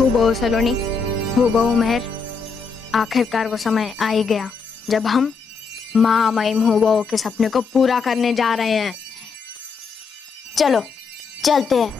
हूबहू सलोनी, हूबहू मेहर, आखिरकार वो समय आ ही गया जब हम महामहिम हूबहू के सपने को पूरा करने जा रहे हैं। चलो चलते हैं।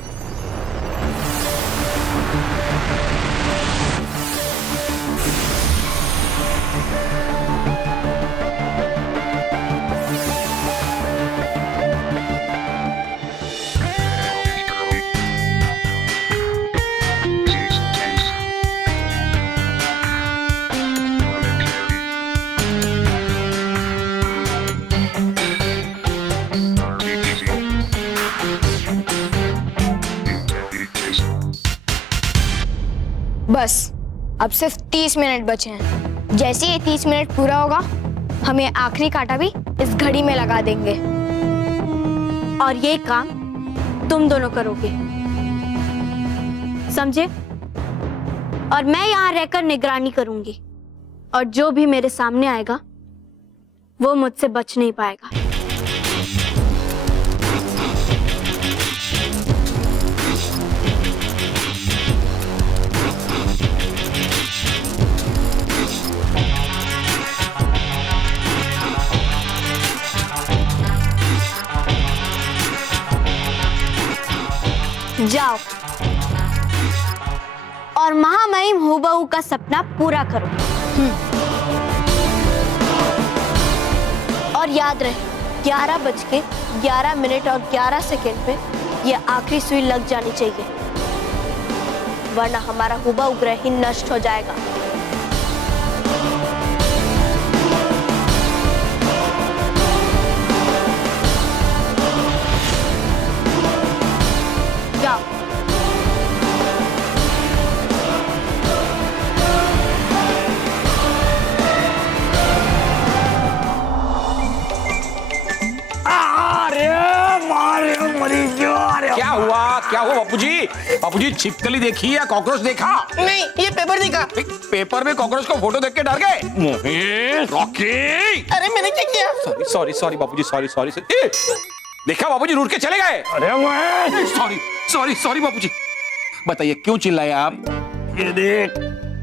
बस अब सिर्फ 30 मिनट बचे हैं। जैसे ही 30 मिनट पूरा होगा हम ये आखिरी कांटा भी इस घड़ी में लगा देंगे। और ये काम तुम दोनों करोगे, समझे? और मैं यहाँ रहकर निगरानी करूंगी, और जो भी मेरे सामने आएगा वो मुझसे बच नहीं पाएगा। जाओ और महामहिम हूबहू का सपना पूरा करो। और याद रहे 11:11 और 11 सेकेंड पे ये आखिरी सुई लग जानी चाहिए, वरना हमारा हूबहू ग्रह ही नष्ट हो जाएगा। जाओ। क्या हुआ बापूजी? बापूजी छिपकली देखी या कॉकरोच देखा? नहीं, ये पेपर देखा। पेपर में कॉकरोच को फोटो देख के डर गए? मोहित, रॉकी, अरे मैंने क्या किया? सॉरी बापूजी, सॉरी। देखा बापूजी रूठ के चले गए। अरे मोहित, सॉरी बापूजी। बताइए क्यों चिल्लाए आप? ये देख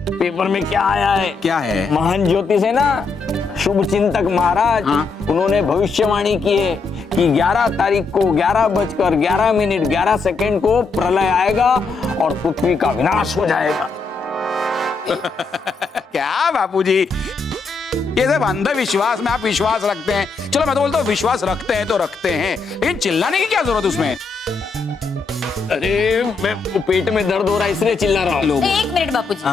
पेपर में क्या आया है। क्या है? महान ज्योतिष है ना, शुभ चिंतक महाराज, उन्होंने भविष्यवाणी की है कि 11 तारीख को 11:11 को प्रलय आएगा और पृथ्वी का विनाश हो जाएगा। क्या बापूजी, ये सब अंधविश्वास में आप विश्वास रखते हैं। चलो मैं तो बोलता हूँ विश्वास रखते हैं तो रखते हैं, लेकिन चिल्लाने की क्या जरूरत उसमें? अरे मैं पेट में दर्द हो रहा है इसलिए चिल्ला रहा हूँ। एक मिनट बापूजी,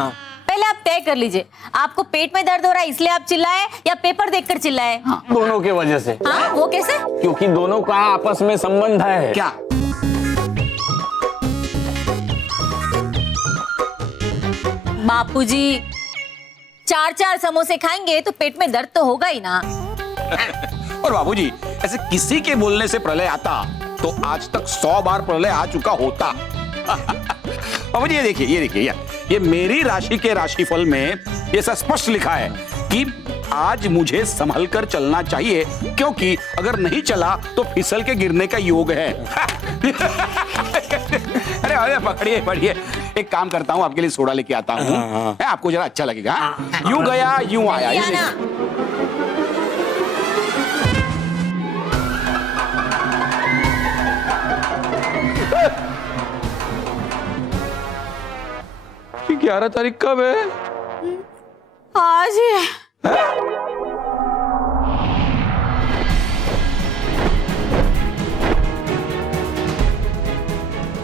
पहले आप तय कर लीजिए, आपको पेट में दर्द हो रहा है इसलिए आप चिल्लाए या पेपर देखकर चिल्लाए? दोनों के वजह से। हाँ, वो कैसे? क्योंकि दोनों का आपस में संबंध है। क्या? बापूजी 4 समोसे खाएंगे तो पेट में दर्द तो होगा ही ना। और बाबूजी ऐसे किसी के बोलने से प्रलय आता तो आज तक 100 बार प्रलय आ चुका होता। बाबूजी ये देखिए ये मेरी राशि के राशिफल में ये स्पष्ट लिखा है कि आज मुझे संभल कर चलना चाहिए, क्योंकि अगर नहीं चला तो फिसल के गिरने का योग है। अरे पढ़िए, एक काम करता हूँ, आपके लिए सोडा लेके आता हूँ, आपको जरा अच्छा लगेगा। यूं गया यूं आया। ये 11 तारीख कब है? आज ही है।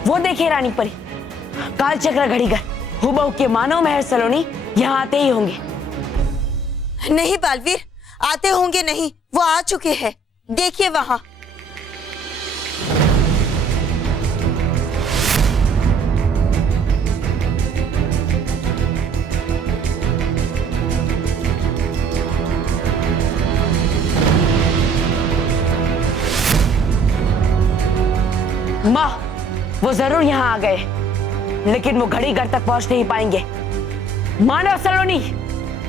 वो देखिए रानी परी, काल चक्र घड़ीगर हूबहू के मानव महर सलोनी यहाँ आते ही होंगे। नहीं बालवीर, आते होंगे नहीं, वो आ चुके हैं। देखिए वहां। माँ, वो जरूर यहाँ आ गए, लेकिन वो घड़ी घर तक पहुंच नहीं पाएंगे। मानव सलोनी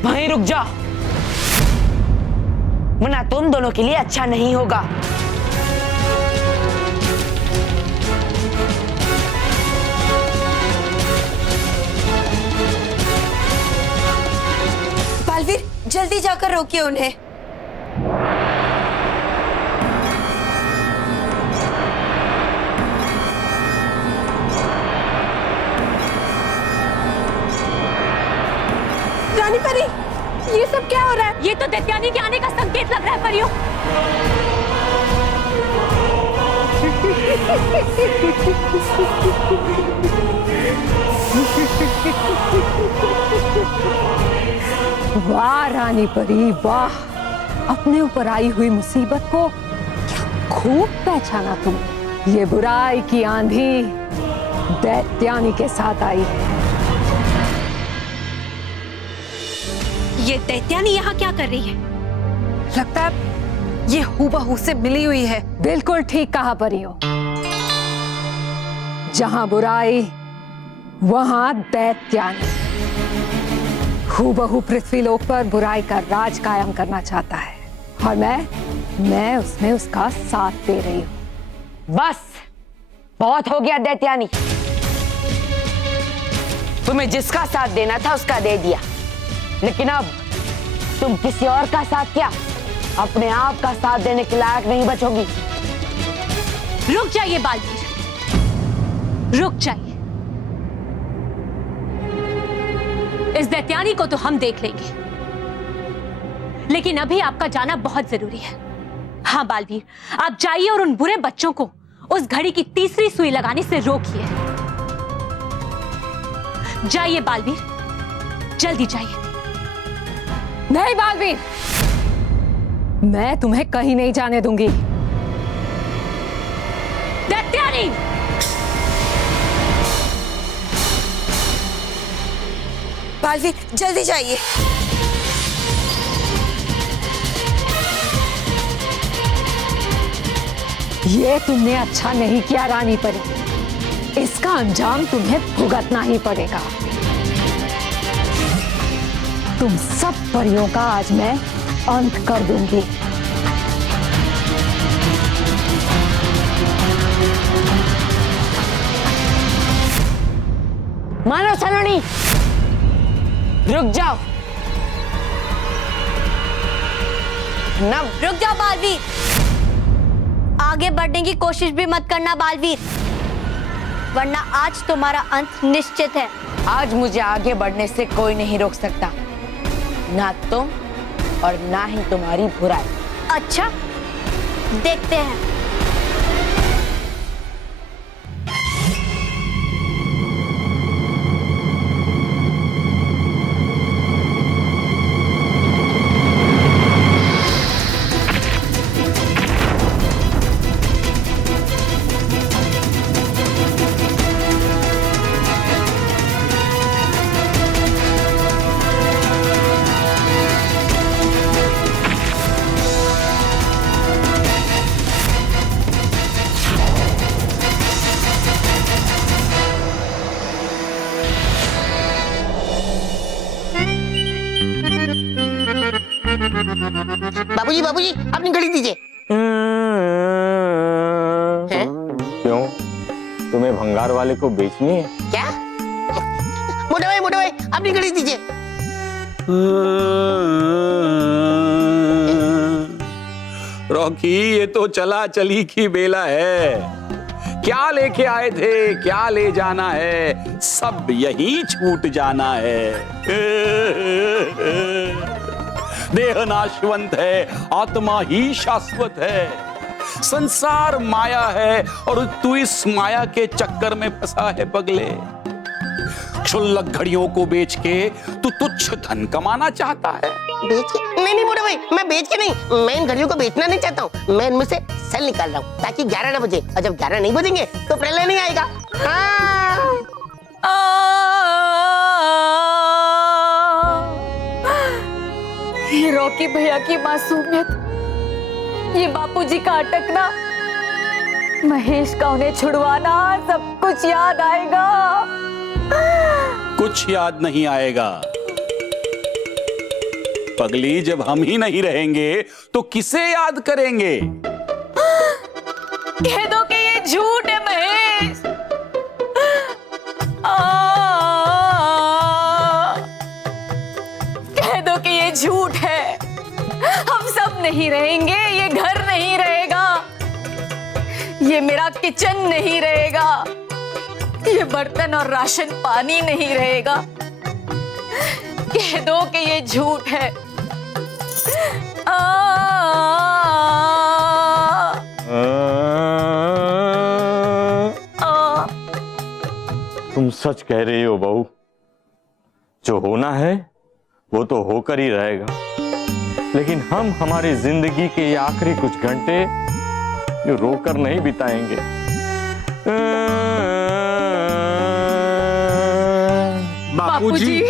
वहीं रुक जाओ, वरना तुम दोनों के लिए अच्छा नहीं होगा। जाकर रोकिए उन्हें। रानी परी, ये सब क्या हो रहा है? ये तो दैत्यानी के आने का संकेत लग रहा है परियों। वाह रानी परी वाह, अपने ऊपर आई हुई मुसीबत को क्या खूब पहचाना तुम। ये बुराई की आंधी दैत्यानी के साथ आई है। ये दैत्यानी यहाँ क्या कर रही है? लगता है ये हूबहू से मिली हुई है। बिल्कुल ठीक कहा परियों, जहां बुराई वहां दैत्यानी। हूबहू पृथ्वीलोक पर बुराई का राज कायम करना चाहता है और मैं उसमें उसका साथ दे रही हूं। बस बहुत हो गया दैत्यानी, तुम्हें जिसका साथ देना था उसका दे दिया, लेकिन अब तुम किसी और का साथ क्या, अपने आप का साथ देने के लायक नहीं बचोगी। रुक जाइए बालवीर, रुक जाइए। इस दैत्यानी को तो हम देख लेंगे, लेकिन अभी आपका जाना बहुत जरूरी है। हाँ बालवीर, आप जाइए और उन बुरे बच्चों को उस घड़ी की तीसरी सुई लगाने से रोकिए। जाइए बालवीर, जल्दी जाइए। नहीं बालवीर, मैं तुम्हें कहीं नहीं जाने दूंगी। दैत्यानी! बालवीर जल्दी जाइए। ये तुमने अच्छा नहीं किया रानी परी, इसका अंजाम तुम्हें भुगतना ही पड़ेगा। तुम सब परियों का आज मैं अंत कर दूंगी। मानव सलोनी, रुक जाओ। नव, रुक जाओ बालवीर, आगे बढ़ने की कोशिश भी मत करना बालवीर, वरना आज तुम्हारा अंत निश्चित है। आज मुझे आगे बढ़ने से कोई नहीं रोक सकता, ना तुम और ना ही तुम्हारी बुराई। अच्छा, देखते हैं। बाबूजी बाबूजी अपनी घड़ी दीजिए। हैं? क्यों, तुम्हें भंगार वाले को बेचनी है क्या? मोटा भाई अपनी घड़ी दीजिए। रॉकी, ये तो चला चली की बेला है। क्या लेके आए थे, क्या ले जाना है, सब यही छूट जाना है। देह नाशवंत है, आत्मा ही शाश्वत है। संसार माया है और तू इस माया के चक्कर में फंसा है पगले। क्षुल्लक घड़ियों को बेच के तू तुच्छ धन कमाना चाहता है। बेच के? नहीं मोटा भाई, मैं बेच के नहीं, मैं इन घड़ियों को बेचना नहीं चाहता हूँ। मैं इनमें से सेल निकाल रहा हूँ ताकि 11 ना बजे, और जब 11 नहीं बजेंगे तो प्रलय नहीं आएगा। ये रॉकी भैया की मासूमियत, ये बापूजी का अटकना, महेश का उन्हें छुड़वाना, सब कुछ याद आएगा। कुछ याद नहीं आएगा पगली। जब हम ही नहीं रहेंगे तो किसे याद करेंगे? कह दो कि ये झूठ है महेश। कह दो कि ये झूठ है। नहीं रहेंगे, ये घर नहीं रहेगा, ये मेरा किचन नहीं रहेगा, ये बर्तन और राशन पानी नहीं रहेगा। कह दो कि ये झूठ है। तुम सच कह रही हो बहू, जो होना है वो तो होकर ही रहेगा, लेकिन हम हमारी जिंदगी के ये आखिरी कुछ घंटे ये रोकर नहीं बिताएंगे। बापूजी।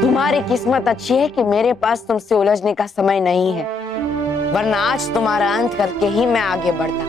तुम्हारी किस्मत अच्छी है कि मेरे पास तुमसे उलझने का समय नहीं है, वरना आज तुम्हारा अंत करके ही मैं आगे बढ़ता।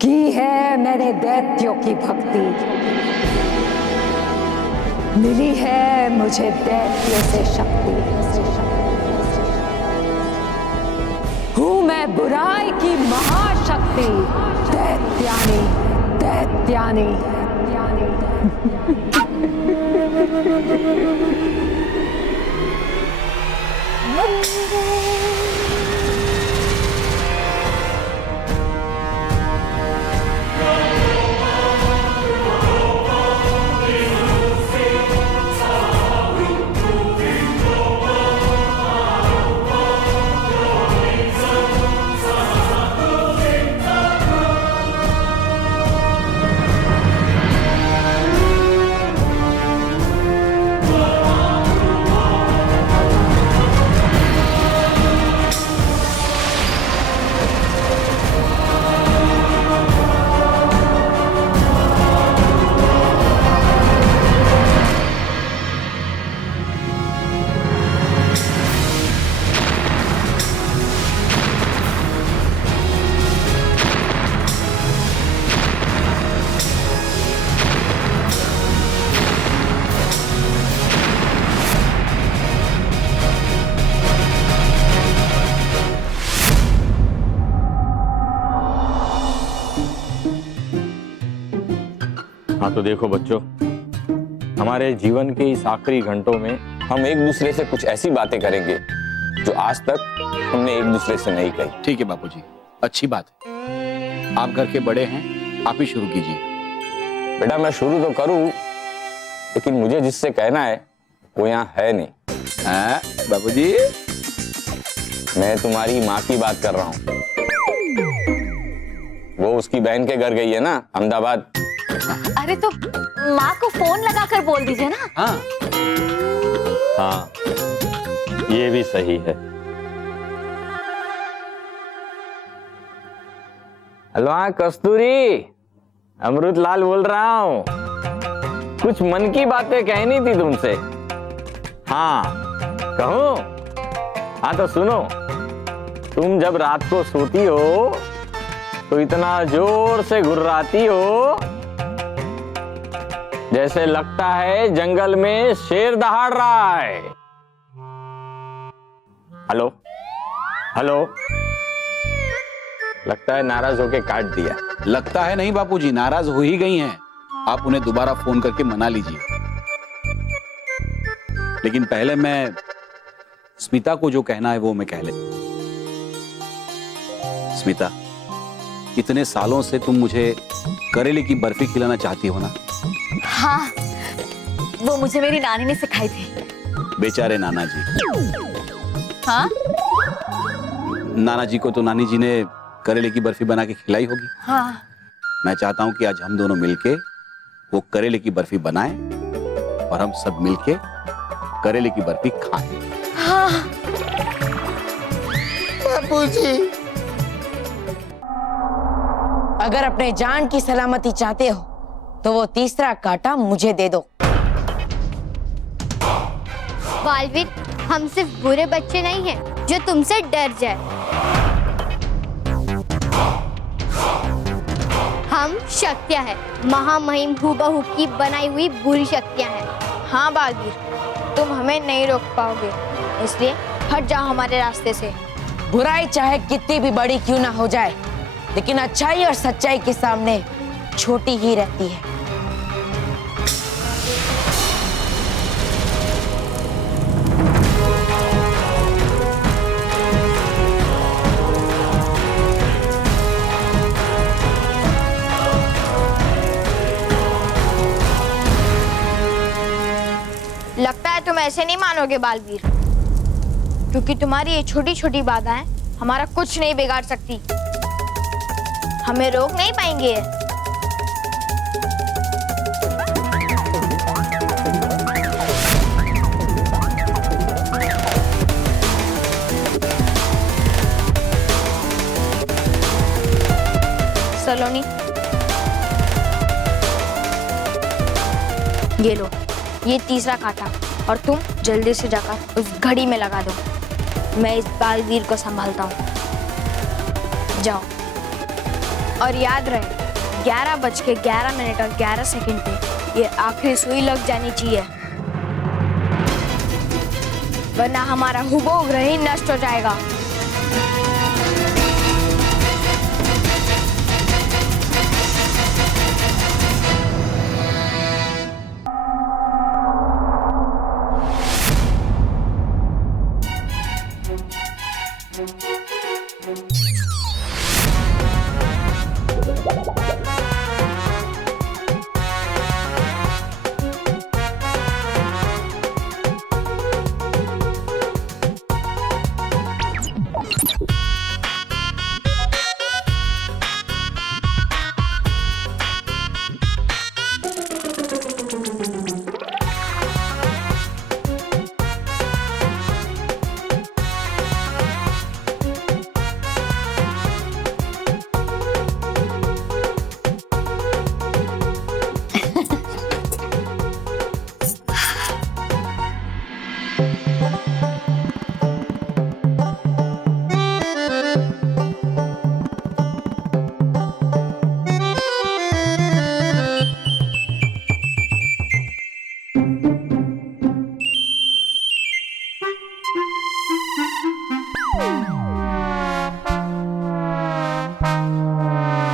की है मैंने दैत्यों की भक्ति, मिली है मुझे दैत्यों से शक्ति। हूं मैं बुराई की महाशक्ति, दैत्यानी दैत्यानी। हाँ तो देखो बच्चों, हमारे जीवन के इस आखिरी घंटों में हम एक दूसरे से कुछ ऐसी बातें करेंगे जो आज तक हमने एक दूसरे से नहीं कही। ठीक है बापूजी, अच्छी बात है। आप घर के बड़े हैं, आप ही शुरू कीजिए। बेटा मैं शुरू तो करूं, लेकिन मुझे जिससे कहना है वो यहाँ है नहीं। हाँ बापूजी, मैं तुम्हारी माँ की बात कर रहा हूँ। वो उसकी बहन के घर गई है ना, अहमदाबाद। अरे तो माँ को फोन लगाकर बोल दीजिए ना। हाँ हाँ, ये भी सही है। हेलो हाँ कस्तूरी, अमृत लाल बोल रहा हूँ। कुछ मन की बातें कहनी थी तुमसे। हाँ कहूँ? हाँ तो सुनो, तुम जब रात को सोती हो तो इतना जोर से घुर्राती हो जैसे लगता है जंगल में शेर दहाड़ रहा है। हेलो हेलो, लगता है नाराज होके काट दिया। लगता है नहीं बापूजी, नाराज हो ही गई हैं। आप उन्हें दोबारा फोन करके मना लीजिए। लेकिन पहले मैं स्मिता को जो कहना है वो मैं कह ले। स्मिता, इतने सालों से तुम मुझे करेले की बर्फी खिलाना चाहती हो ना? हाँ, वो मुझे मेरी नानी ने सिखाई थी। बेचारे नाना जी। हाँ? नाना जी को तो नानी जी ने करेले की बर्फी बना के खिलाई होगी। हाँ। मैं चाहता हूं कि आज हम दोनों मिलके वो करेले की बर्फी बनाएं और हम सब मिलके करेले की बर्फी खाएं। हाँ। बापूजी, अगर अपने जान की सलामती चाहते हो तो वो तीसरा कांटा मुझे दे दो। बालवीर, हम सिर्फ बुरे बच्चे नहीं हैं जो तुमसे डर जाए। हम शक्तियां हैं, महामहिम हूबहू की बनाई हुई बुरी शक्तियां हैं। हाँ बालवीर, तुम हमें नहीं रोक पाओगे, इसलिए हट जाओ हमारे रास्ते से। बुराई चाहे कितनी भी बड़ी क्यों ना हो जाए, लेकिन अच्छाई और सच्चाई के सामने छोटी ही रहती है। लगता है तुम ऐसे नहीं मानोगे बालवीर, क्योंकि तुम्हारी ये छोटी छोटी बाधाएं हमारा कुछ नहीं बिगाड़ सकती। हमें रोक नहीं पाएंगे। सलोनी, ये लो, ये तीसरा कांटा, और तुम जल्दी से जाकर उस घड़ी में लगा दो। मैं इस बालवीर को संभालता हूँ। जाओ, और याद रहे 11:11 और 11 सेकंड पे ये आखिरी सुई लग जानी चाहिए, वरना हमारा हुबहू ग्रह ही नष्ट हो जाएगा।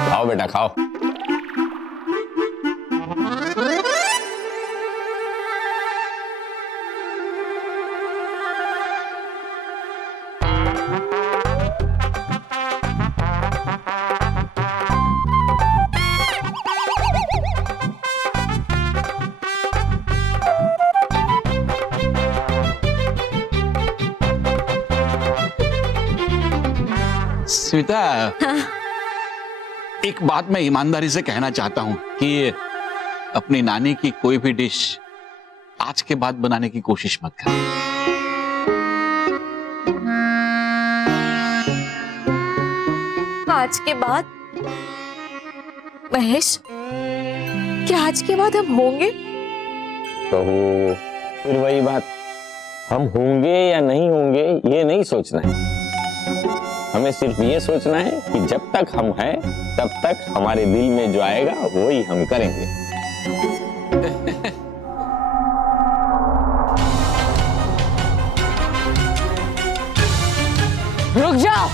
खाओ बेटा खाओ। स्मिता, एक बात मैं ईमानदारी से कहना चाहता हूं कि अपनी नानी की कोई भी डिश आज के बाद बनाने की कोशिश मत कर। आज के बाद? महेश, क्या आज के बाद हम होंगे? बहू, फिर वही बात, हम होंगे या नहीं होंगे ये नहीं सोचना है। हमें सिर्फ ये सोचना है कि जब तक हम हैं तब तक हमारे दिल में जो आएगा वही हम करेंगे। रुक जाओ।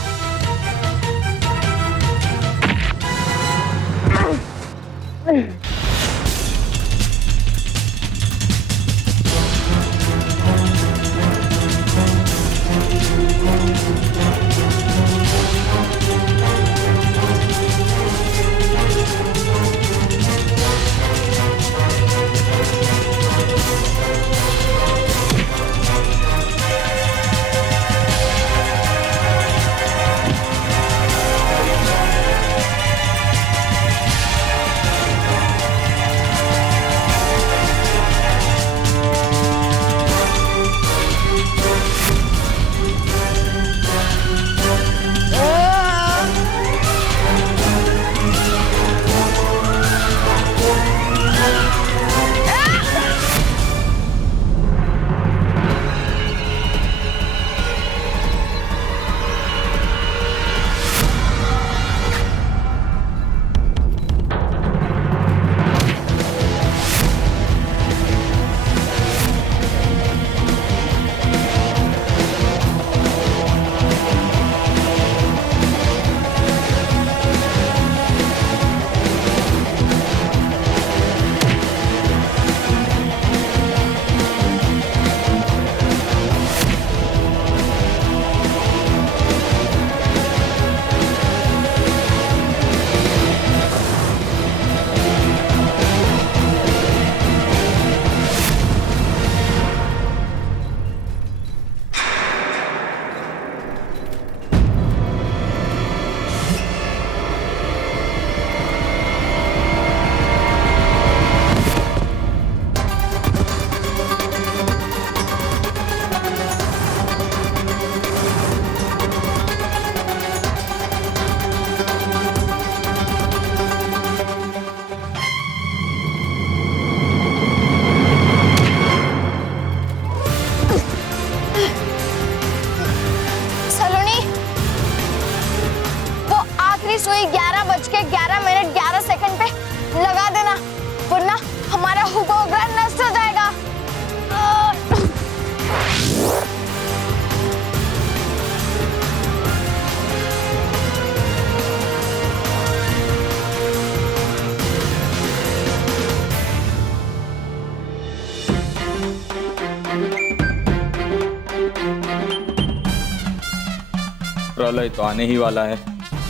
प्रलय तो आने ही वाला है,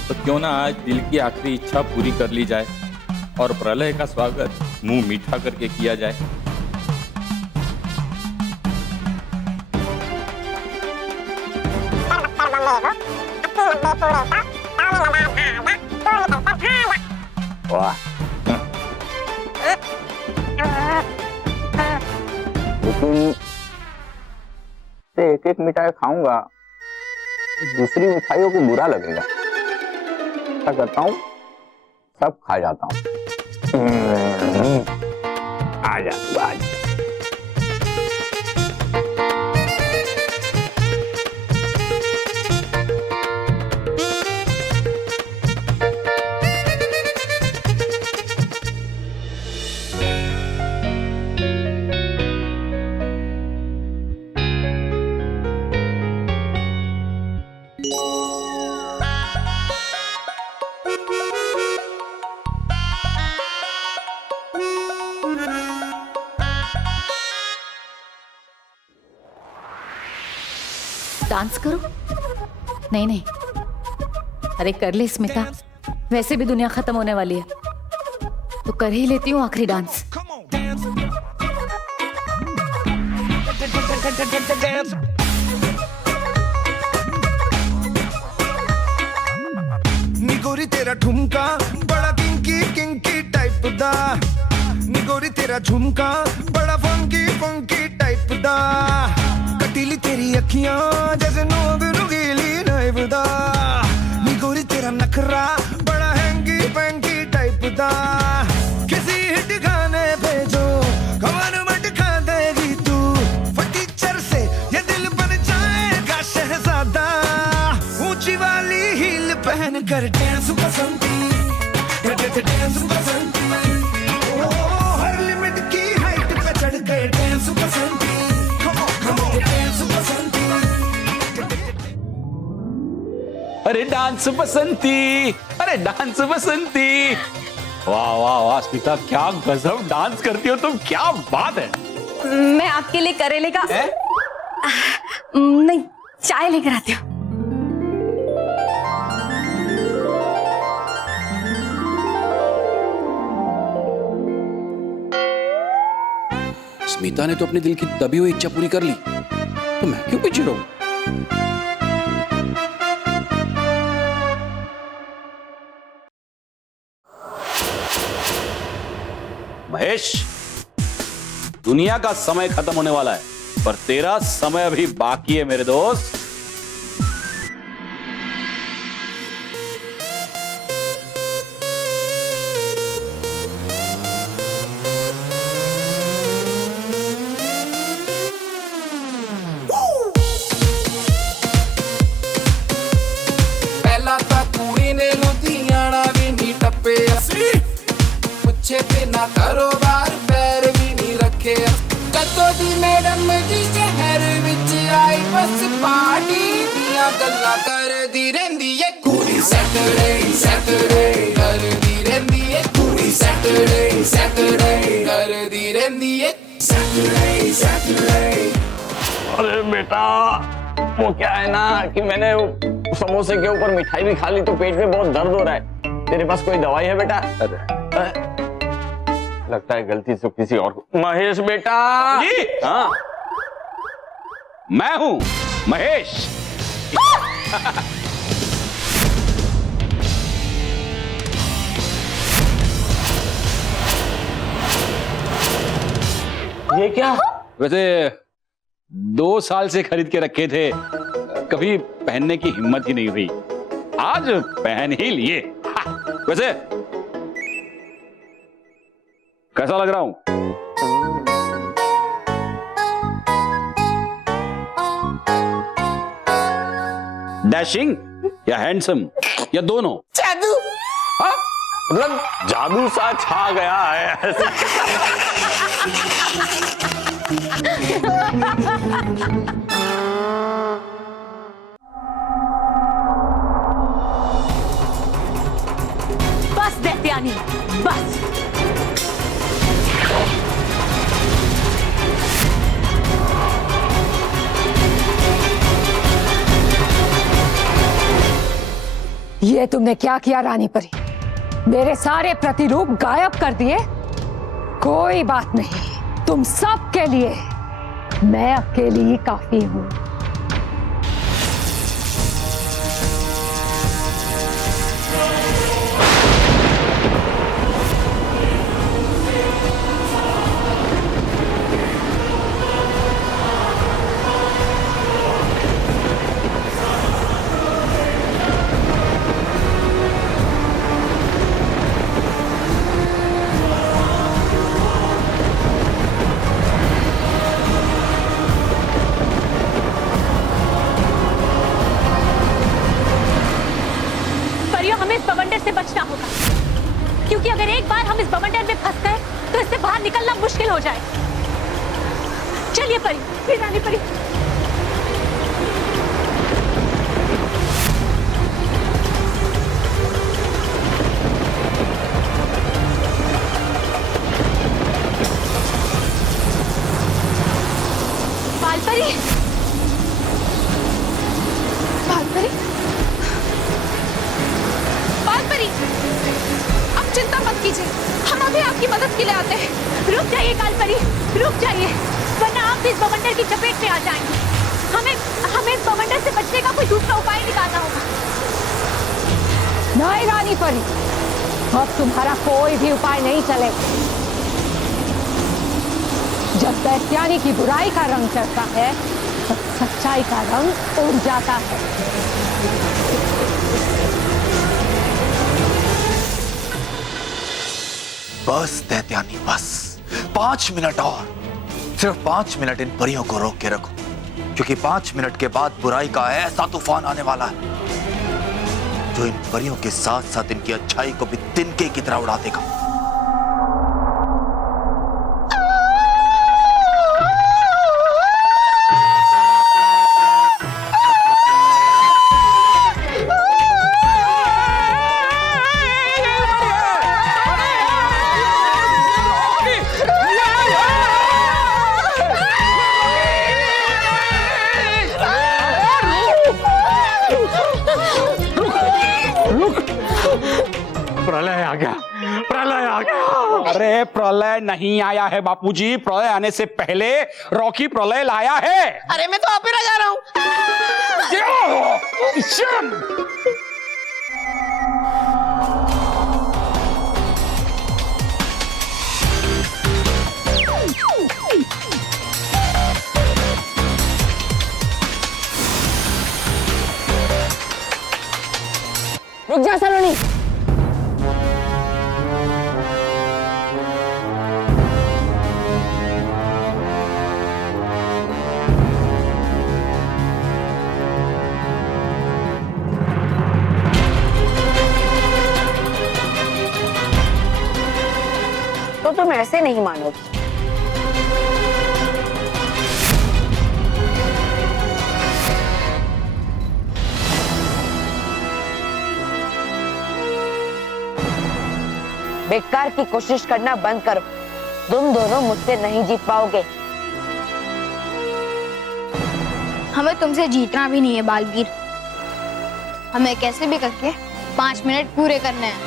तो क्यों ना आज दिल की आखिरी इच्छा पूरी कर ली जाए और प्रलय का स्वागत मुंह मीठा करके किया जाए। वाह, लेकिन एक एक मिठाई खाऊंगा, दूसरी मिठाइयों को बुरा लगेगा। क्या करता हूँ, सब खा जाता हूँ। आ जा तू, आ जा। डांस करो? नहीं नहीं, अरे कर ले स्मिता, वैसे भी दुनिया खत्म होने वाली है, तो कर ही लेती हूँ आखिरी डांस। निगोरी तेरा ठुमका बड़ा किंकी किंकी टाइप दा, निगोरी तेरा झुमका बड़ा फंकी फंकी टाइप दा, कटीली तेरी अखियां जैसे नोग नुगीली नाइफ दा, निगोरी तेरा नखरा बड़ा हैंगी पैंकी टाइप दा, किसी हिट गाने पे जो कमर मटका देगी तू, फटीचर से ये दिल बन जाएगा शहजादा, ऊंची वाली हील पहन कर डांस बसंती, डांस बसंती, ओ हर लिमिट की हाइट पे चढ़ गए डांस बसंती, डांस बसंती। अरे डांस बसंती, अरे डांस बसंती, वाह वाह वाह स्मिता, क्या गजब डांस करती हो तुम, क्या बात है। मैं आपके लिए करेले का नहीं, चाय लेकर आती हूँ। स्मिता ने तो अपने दिल की दबी हुई इच्छा पूरी कर ली, तो मैं क्यों पीछे रहूं? महेश, दुनिया का समय खत्म होने वाला है, पर तेरा समय अभी बाकी है मेरे दोस्त। ना कारोबार पैर भी नहीं रखे, कदों दी मैडम जी शहर विच आई, बस पार्टी दियां गल्लां करदी रहिंदी है, कुड़ी सैटरडे सैटरडे करदी रहिंदी है, कुड़ी सैटरडे सैटरडे करदी रहिंदी है, सैटरडे सैटरडे। अरे बेटा, वो क्या है ना कि मैंने समोसे के ऊपर मिठाई भी खा ली, तो पेट में बहुत दर्द हो रहा है। तेरे पास कोई दवाई है बेटा? लगता है गलती से किसी और को। महेश बेटा। हाँ, मैं हूं महेश। ये क्या? वैसे 2 साल से खरीद के रखे थे, कभी पहनने की हिम्मत ही नहीं हुई, आज पहन ही लिए। वैसे कैसा लग रहा हूं? डैशिंग या हैंडसम या दोनों? जादू। हाँ? मतलब जादू सा छा गया है। बस दैत्यानी, बस। ये तुमने क्या किया रानी परी? मेरे सारे प्रतिरूप गायब कर दिए। कोई बात नहीं, तुम सब के लिए मैं अकेली ही काफी हूं। हमें इस बवंडर से बचना होगा, क्योंकि अगर एक बार हम इस बवंडर में फंस गए तो इससे बाहर निकलना मुश्किल हो जाए। चलिए परी, फिर रानी परी। बालपरी, बालपरी, बालपरी, अब चिंता मत कीजिए, हम अभी आपकी मदद के लिए आते हैं। रुक जाइए कालपरी, रुक जाइए, वरना आप इस बवंडर की चपेट में आ जाएंगे। हमें इस बवंडर से बचने का कोई दूसरा उपाय निकालना होगा। नहीं रानी परी, अब तुम्हारा कोई भी उपाय नहीं चलेगा। जब दैत्यानी की बुराई का रंग चढ़ता है तब सच्चाई का रंग उड़ जाता है। बस दैत्यानी, बस 5 मिनट और, सिर्फ 5 मिनट इन परियों को रोक के रखो, क्योंकि 5 मिनट के बाद बुराई का ऐसा तूफान आने वाला है जो इन परियों के साथ साथ इनकी अच्छाई को भी तिनके की तरह उड़ा देगा। प्रलय आ गया, प्रलय आ गया। अरे प्रलय नहीं आया है बापूजी, प्रलय आने से पहले रॉकी प्रलय लाया है। अरे मैं तो आप ही लगा रहा हूं। रुक जा सलोनी। तो तुम ऐसे नहीं मानोगे। बेकार की कोशिश करना बंद करो, तुम दोनों मुझसे नहीं जीत पाओगे। हमें तुमसे जीतना भी नहीं है बालवीर, हमें कैसे भी करके 5 मिनट पूरे करने हैं,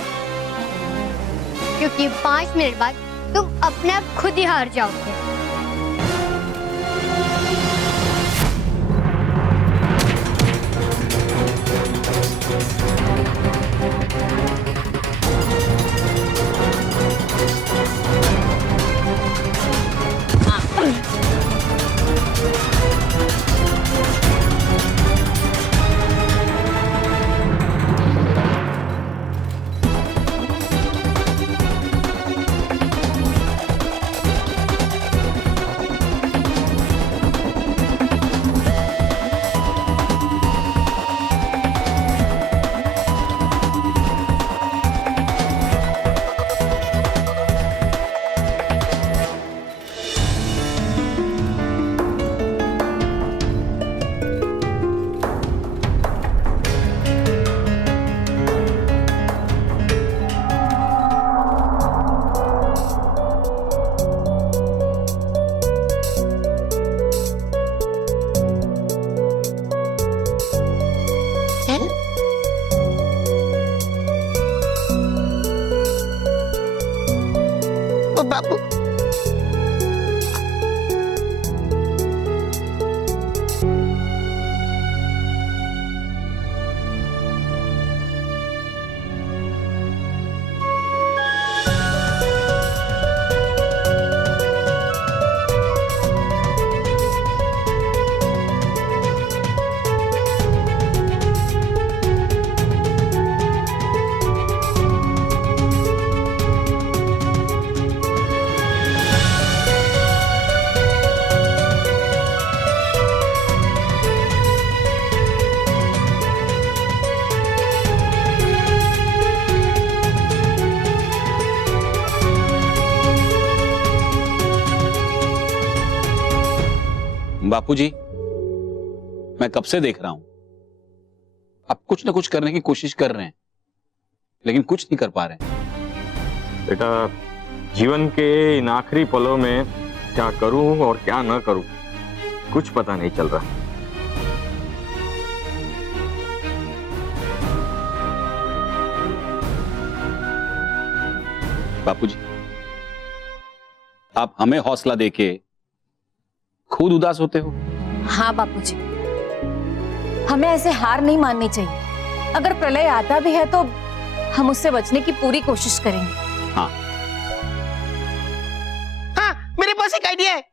क्योंकि 5 मिनट बाद तुम अपने आप खुद ही हार जाओगे। ओ बाबू। बापूजी, मैं कब से देख रहा हूं आप कुछ ना कुछ करने की कोशिश कर रहे हैं, लेकिन कुछ नहीं कर पा रहे हैं। बेटा, जीवन के इन आखिरी पलों में क्या करूं और क्या ना करूं कुछ पता नहीं चल रहा। बापूजी, आप हमें हौसला देके खुद उदास होते हो। हाँ बापूजी, हमें ऐसे हार नहीं माननी चाहिए। अगर प्रलय आता भी है तो हम उससे बचने की पूरी कोशिश करेंगे। हाँ हाँ, मेरे पास एक आइडिया है।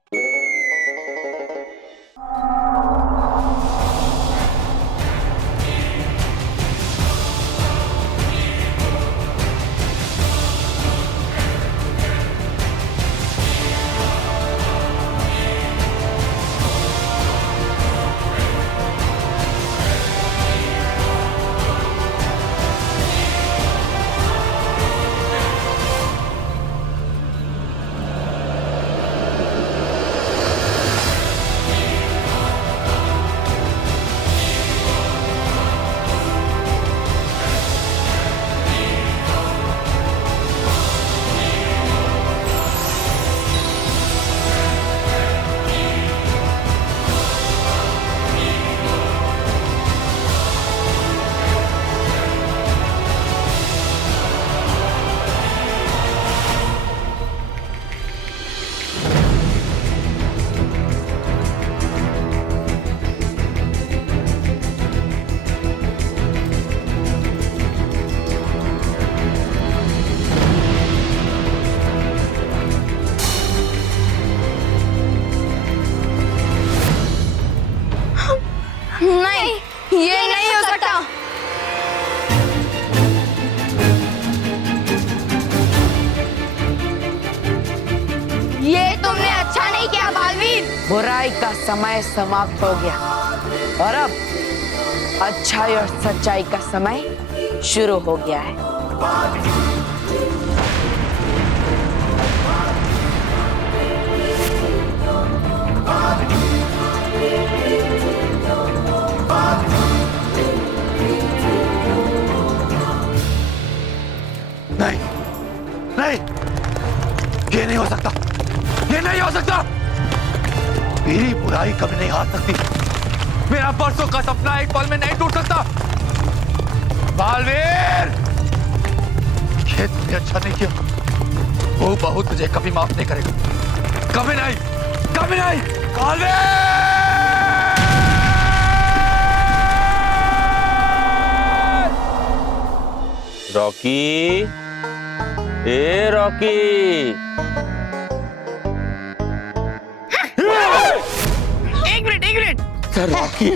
नहीं, ये नहीं हो सकता। ये तुमने अच्छा नहीं किया बालवीर। बुराई का समय समाप्त हो गया और अब अच्छाई और सच्चाई का समय शुरू हो गया है। नहीं नहीं, ये नहीं हो सकता, ये नहीं हो सकता। मेरी बुराई कभी नहीं हार सकती। मेरा बरसों का सपना एक पल में नहीं टूट सकता। बालवीर, ये तुमने अच्छा नहीं किया। वो बहू तुझे कभी माफ नहीं करेगा, कभी नहीं, कभी नहीं। बालवीर! रॉकी, ए रॉकी, एक मिनट। रॉकी,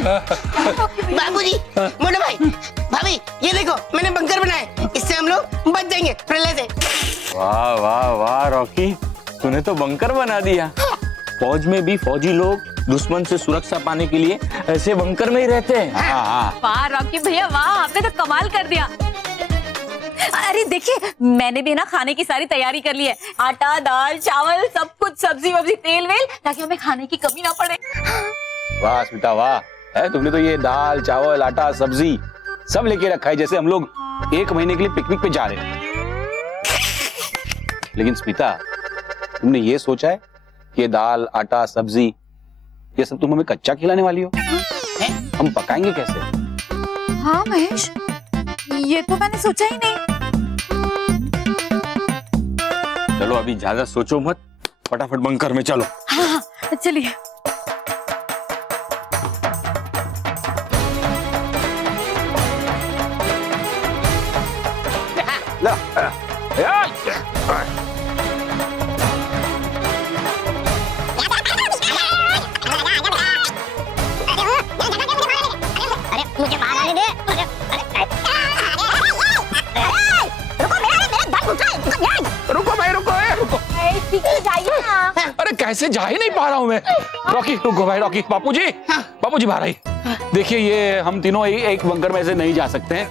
बाबूजी, मोटे भाई, भाभी, ये देखो मैंने बंकर बनाया, इससे हम लोग बच जाएंगे प्रलय से। वाह वाह वाह रॉकी, तूने तो बंकर बना दिया। फौज में भी फौजी लोग दुश्मन से सुरक्षा पाने के लिए ऐसे बंकर में ही रहते हैं। वाह रॉकी भैया वाह, आपने तो कमाल कर दिया। अरे देखिए, मैंने भी ना खाने की सारी तैयारी कर ली है। आटा, दाल, चावल, सब कुछ, सब्जी वब्जी, तेल वेल, ताकि हमें खाने की कमी ना पड़े। वाह स्मिता वाह, है तुमने तो ये दाल चावल आटा सब्जी सब लेके रखा है, जैसे हम लोग 1 महीने के लिए पिकनिक पे जा रहे हैं। लेकिन स्मिता, तुमने ये सोचा है कि ये दाल आटा सब्जी ये सब तुम हमें कच्चा खिलाने वाली हो? हम पकाएंगे कैसे? हाँ महेश, ये तो मैंने सोचा ही नहीं। चलो अभी ज्यादा सोचो मत, फटाफट बंकर में चलो। हाँ हाँ चलिए। अरे मुझे बाहर आने दे। रुको भाई, रुको रुको। जाइए ना। अरे कैसे जा ही नहीं पा रहा हूँ मैं। रॉकी रुको भाई, रॉकी। बापूजी बाहर आई। देखिए ये हम तीनों एक बंकर में ऐसे नहीं जा सकते हैं,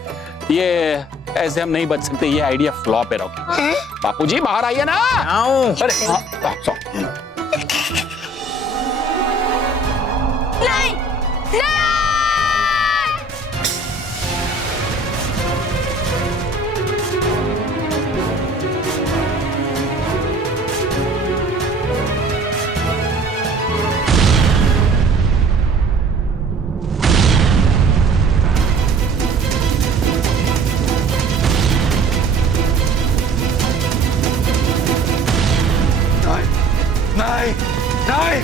ये ऐसे हम नहीं बच सकते, ये आइडिया फ्लॉप है रॉकी। बापूजी बाहर आइए ना। अरे हाँ, नहीं नहीं,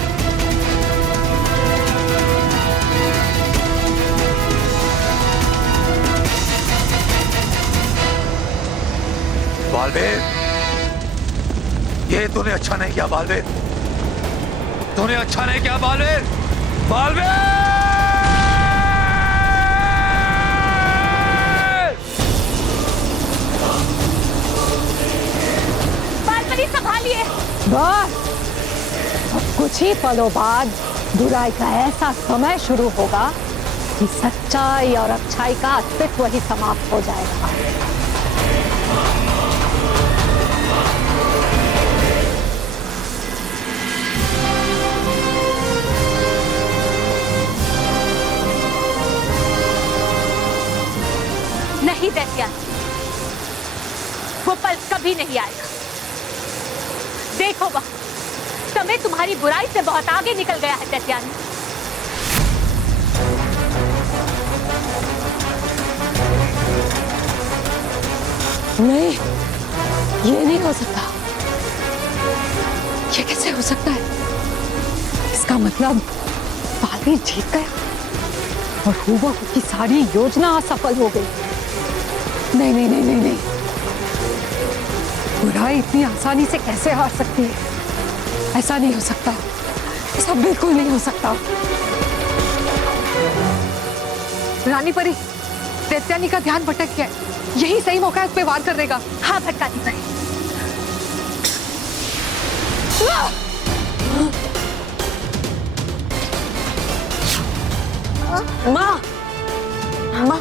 बालवीर, ये तूने अच्छा नहीं किया बालवीर, तूने अच्छा नहीं किया बालवीर। बालवीर संभालिए। बस अब कुछ ही पलों बाद बुराई का ऐसा समय शुरू होगा कि सच्चाई और अच्छाई का अस्तित्व ही समाप्त हो जाएगा। नहीं दैत्यान, वो पल कभी नहीं आएगा। देखो वह समय तुम्हारी बुराई से बहुत आगे निकल गया है दैत्यान। नहीं, ये नहीं हो सकता। ये कैसे हो सकता है? इसका मतलब बालवीर जीत गया और हूबहू की सारी योजना असफल हो गई। नहीं नहीं नहीं नहीं नहीं, बुराई इतनी आसानी से कैसे हार सकती है? ऐसा नहीं हो सकता, ऐसा बिल्कुल नहीं हो सकता। रानी परी, दैत्यानी का ध्यान भटक गया है। यही सही मौका है उस पे वार करने का। हाँ भटकानी परी। माँ, माँ,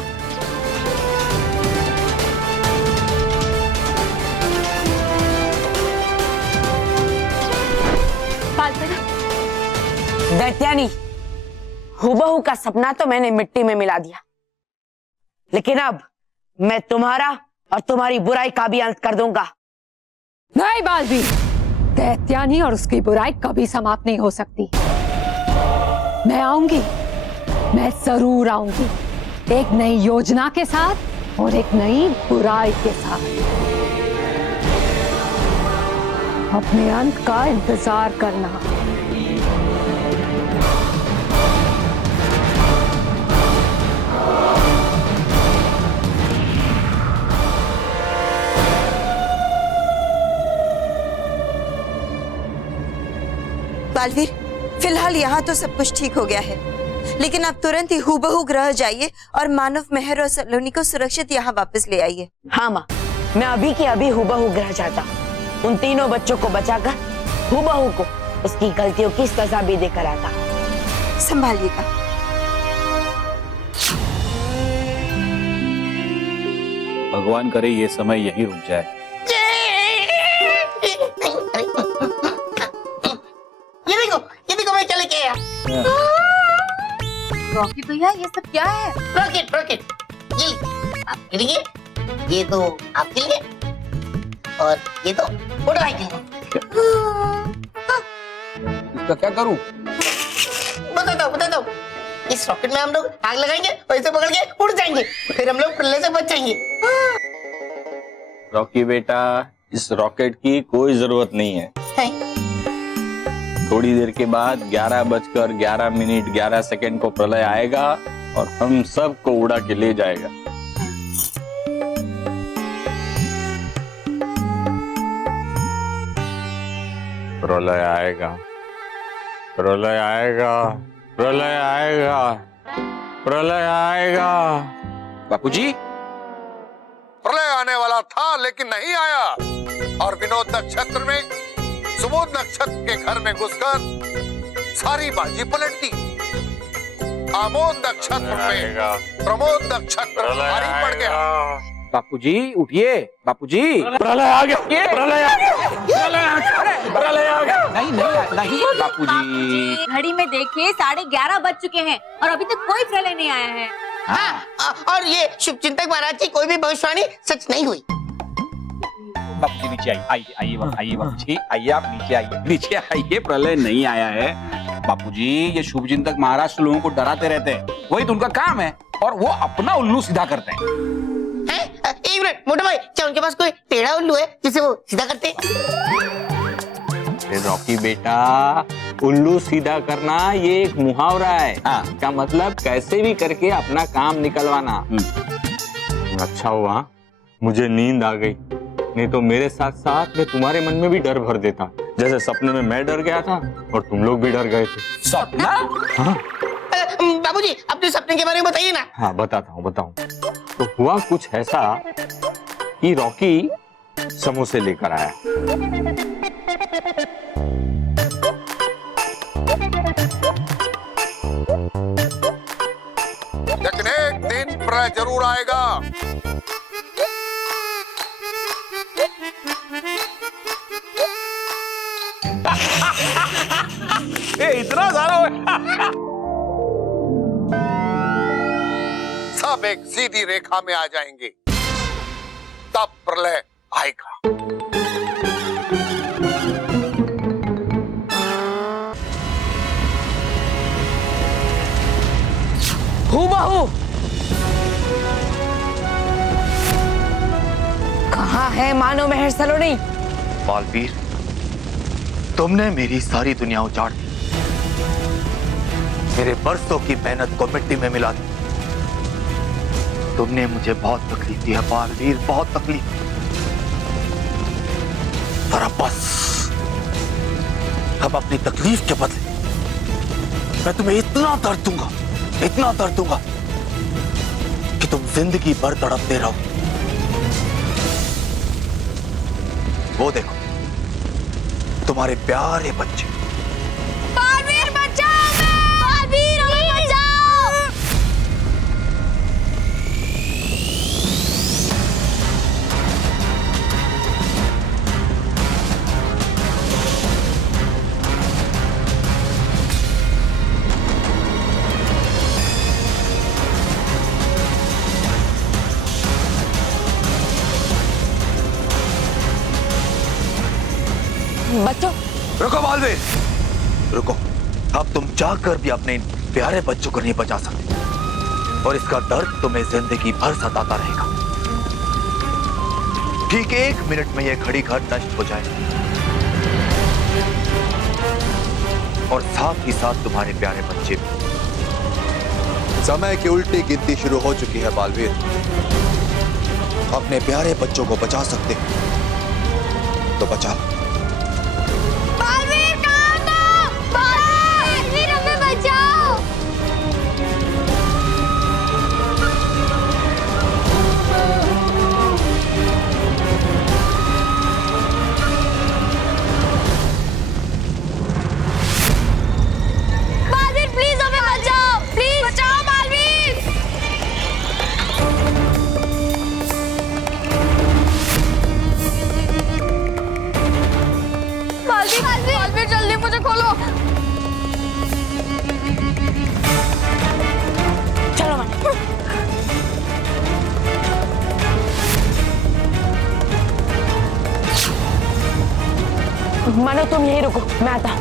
दैत्यानी, हूबहू का सपना तो मैंने मिट्टी में मिला दिया, लेकिन अब मैं तुम्हारा और तुम्हारी बुराई का भी अंत कर दूंगा। नहीं बालवीर, दैत्यानी और उसकी बुराई कभी समाप्त नहीं हो सकती। मैं आऊंगी, मैं जरूर आऊंगी, एक नई योजना के साथ और एक नई बुराई के साथ। अपने अंत का इंतजार करना। बालवीर, फिलहाल यहाँ तो सब कुछ ठीक हो गया है, लेकिन आप तुरंत ही हूबहू ग्रह जाइए और मानव मेहर और सलोनी को सुरक्षित यहाँ वापस ले आइए। हाँ माँ, मैं अभी के अभी हूबहू ग्रह जाता हूँ। उन तीनों बच्चों को बचाकर हूबहू को उसकी गलतियों की सजा भी देकर आता। संभालिएगा। भगवान करे ये समय यहीं रुक जाए। ये देखो मैं क्या लेके आया। रॉकी भैया, ये सब क्या है? रॉकेट रॉकेट, ये आपके लिए, ये तो आपके लिए, और ये तो उड़ाई के लिए। इसका क्या करूं? बता दो। इस रॉकेट में हम लोग आग लगाएंगे और इसे पकड़ के उड़ जाएंगे, फिर हम लोग प्रलय से बच जाएंगे। रॉकी बेटा, इस रॉकेट की कोई जरूरत नहीं है। थोड़ी देर के बाद 11:11 को प्रलय आएगा और हम सबको उड़ा के ले जाएगा। प्रलय आएगा, प्रलय आएगा, प्रलय आएगा, प्रलय आएगा। बापूजी, प्रलय आने वाला था लेकिन नहीं आया, और विनोद नक्षत्र में सुबोध नक्षत्र के घर में घुसकर सारी बाजी पलट दी। आमोद नक्षत्र में प्रमोद नक्षत्र भारी पड़ गया। बापूजी उठिए, बापूजी। प्रलय आ गया, प्रलय आ गया, प्रलय आ गया। नहीं नहीं बापूजी, घड़ी में देखिए 11:30 बज चुके हैं और अभी तक कोई प्रलय नहीं आया है। हाँ, और ये शुभचिंतक महाराज की कोई भी भविष्यवाणी सच नहीं हुई। बापूजी नीचे आइए, आइए बापूजी, आइए, आप नीचे आइए। प्रलय नहीं आया है बापूजी। ये शुभचिंतक महाराज लोगों को डराते रहते हैं, वही तो उनका काम है, और वो अपना उल्लू सीधा करते हैं। एक मिनट मोटा भाई, क्या उनके पास कोई टेढ़ा उल्लू है जिसे वो सीधा करते हैं? रॉकी बेटा, उल्लू सीधा करना ये एक मुहावरा है। का मतलब कैसे भी करके अपना काम निकलवाना। अच्छा हुआ मुझे नींद आ गई, नहीं तो मेरे साथ साथ मैं तुम्हारे मन में भी डर भर देता, जैसे सपने में मैं डर गया था और तुम लोग भी डर गए थे। सपना? हाँ बाबूजी, अपने सपने के बारे में बताइए ना। हाँ बताता हूँ। तो हुआ कुछ ऐसा कि रॉकी समोसे लेकर आया। लेकिन एक दिन प्रलय जरूर आएगा। इतना सारा सब एक सीधी रेखा में आ जाएंगे, तब प्रलय आएगा। हूबहू कहाँ है मानो मेहर सलोनी? बालवीर, तुमने मेरी सारी दुनिया उजाड़ दी, मेरे बरसों की मेहनत को मिट्टी में मिला दी। तुमने मुझे बहुत तकलीफ दी है बालवीर, बहुत तकलीफ। पर अब बस, अब अपनी तकलीफ के बदले मैं तुम्हें इतना दर्द दूंगा कि तुम जिंदगी भर तड़पते रहो। वो देखो, तुम्हारे प्यारे बच्चे। बालवीर बचाओ, बालवीर हमें बचाओ। बच्चों, रुको बालवीर, रुको। अब तुम चाहकर भी अपने इन प्यारे बच्चों को नहीं बचा सकते, और इसका दर्द तुम्हें जिंदगी भर सताता रहेगा। ठीक 1 मिनट में यह घड़ी घर नष्ट हो जाए, और साथ ही साथ तुम्हारे प्यारे बच्चे भी। समय की उल्टी गिनती शुरू हो चुकी है बालवीर। अपने प्यारे बच्चों को बचा सकते तो बचा लो। बालवीर कहाँ हो? बालवीर हमें बचाओ। बालवीर प्लीज हमें बचाओ, प्लीज बचाओ बालवीर। बालवीर जल्दी मुझे खोलो। चलो मानो तुम यही रुको, मैं आता हूं।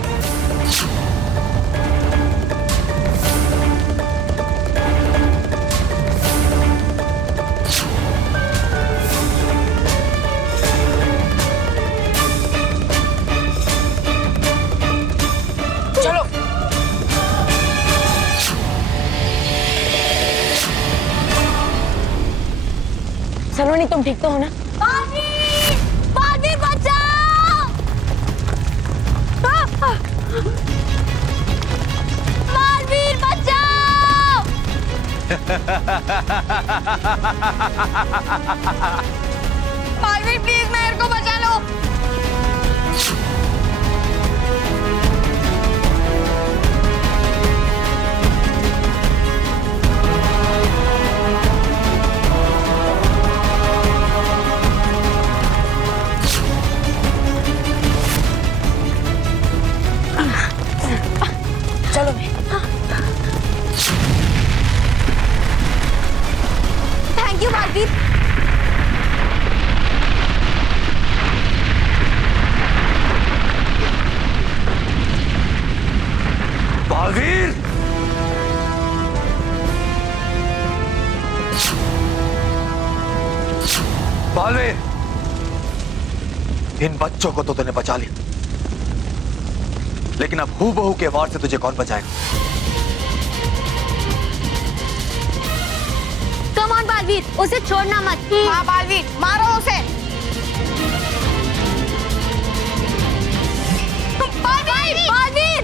सलोनी तुम ठीक तो हो ना? बालवीर बचाओ! बालवीर बचाओ! बालवीर प्लीज मेरे को बचा लो। चलो थैंक यू बालवीर। बालवीर! बालवीर! इन बच्चों को तो तूने बचा लिया, लेकिन अब हूबहू के वार से तुझे कौन बचाएगा? कम ऑन बालवीर, उसे छोड़ना मत। हाँ बालवीर, मारो उसे। बालवीर! बालवीर!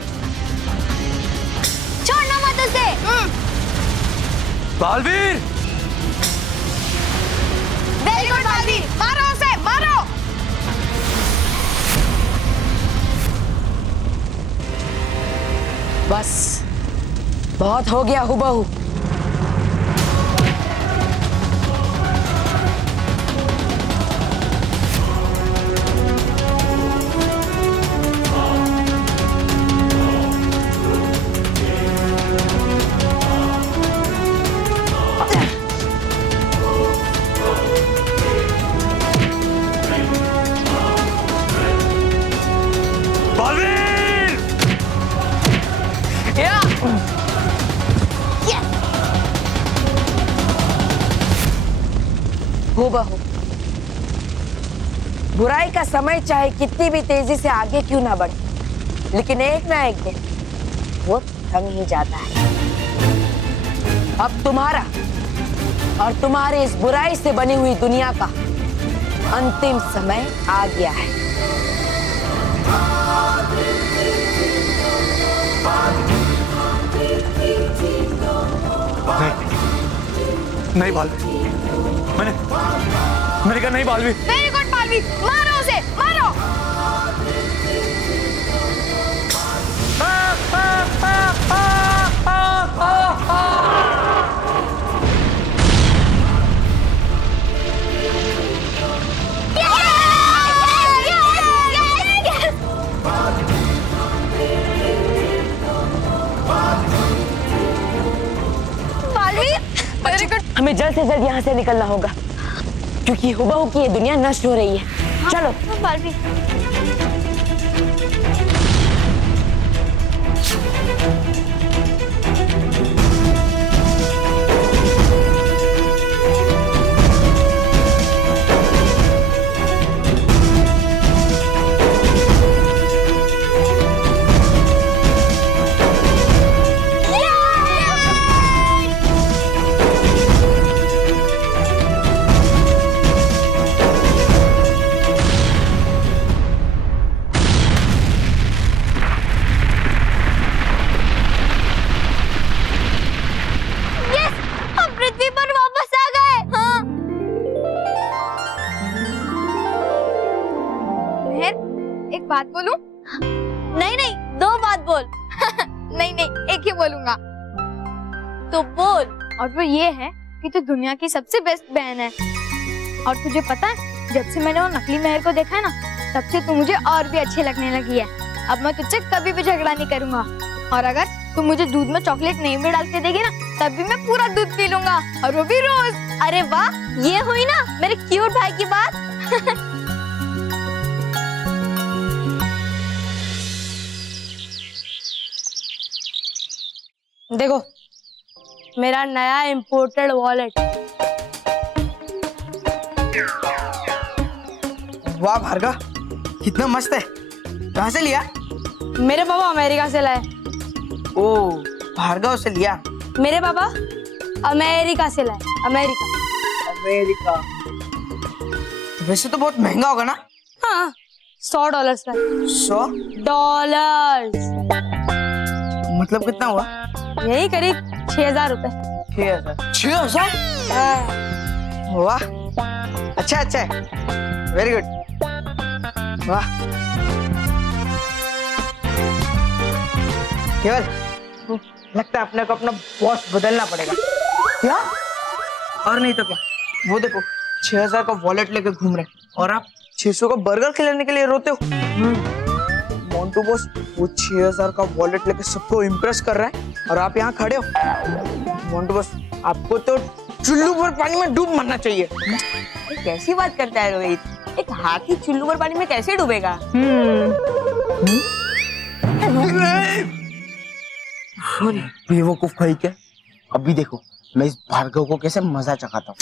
छोड़ना मत उसे। बालवीर! वेरी गुड बालवीर, मारो उसे, मारो। बस बहुत हो गया हुबहू। हुबहू बुराई का समय चाहे कितनी भी तेजी से आगे क्यों ना बढ़े, लेकिन एक ना एक दिन वो थम ही जाता है। अब तुम्हारा और तुम्हारे इस बुराई से बनी हुई दुनिया का अंतिम समय आ गया है। नहीं बालवीर, मैंने कहा नहीं बालवीर। वेरी गुड बालवीर, मारो उसे, मारो। हमें जल्द से जल्द यहाँ से निकलना होगा, क्योंकि हुबहू की ये दुनिया नष्ट हो रही है। चलो बालवीर। एक बात बोलूं? नहीं नहीं, दो बात बोल। नहीं नहीं, एक ही बोलूंगा। तो बोल। और वो ये है कि तू दुनिया की सबसे बेस्ट बहन है। और तुझे पता है, जब से मैंने वो नकली मेहर को देखा है ना, तब से तू मुझे और भी अच्छी लगने लगी है। अब मैं तुझसे कभी भी झगड़ा नहीं करूंगा, और अगर तू मुझे दूध में चॉकलेट नहीं भी डाल के देगी ना, तब भी मैं पूरा दूध पी लूंगा, और वो भी रोज। अरे वाह, ये हुई ना मेरे क्यूट भाई की बात। देखो, मेरा नया इम्पोर्टेड वॉलेट। वाह भार्गव, कितना मस्त है। कहाँ से लिया? मेरे पापा अमेरिका से लाए। ओ, भार्गव से लिया? मेरे पापा अमेरिका से लाए। अमेरिका। अमेरिका। वैसे तो बहुत महंगा होगा ना? हाँ, $100 का। 100 $100 मतलब कितना हुआ? यही करीब 6,000 रुपए। 6,000? वाह, अच्छा अच्छा है, वेरी गुड, वाह। केवल लगता है अपने को अपना बॉस बदलना पड़ेगा। क्या? और नहीं तो क्या, वो देखो 6,000 का वॉलेट लेके घूम रहे और आप 600 का बर्गर खिलाने के लिए रोते हो। मोंटू बॉस वो 6,000 का वॉलेट लेके सबको इम्प्रेस कर रहा है और आप यहाँ खड़े हो। मोंटू बॉस आपको तो चुल्लू भर पानी में डूब मरना चाहिए। कैसी बात करता है रोहित? एक हाथी चुल्लू भर पानी में कैसे डूबेगा? बेवकूफ भाई क्या, अभी देखो मैं इस भार्गव को कैसे मजा चखाता हूँ।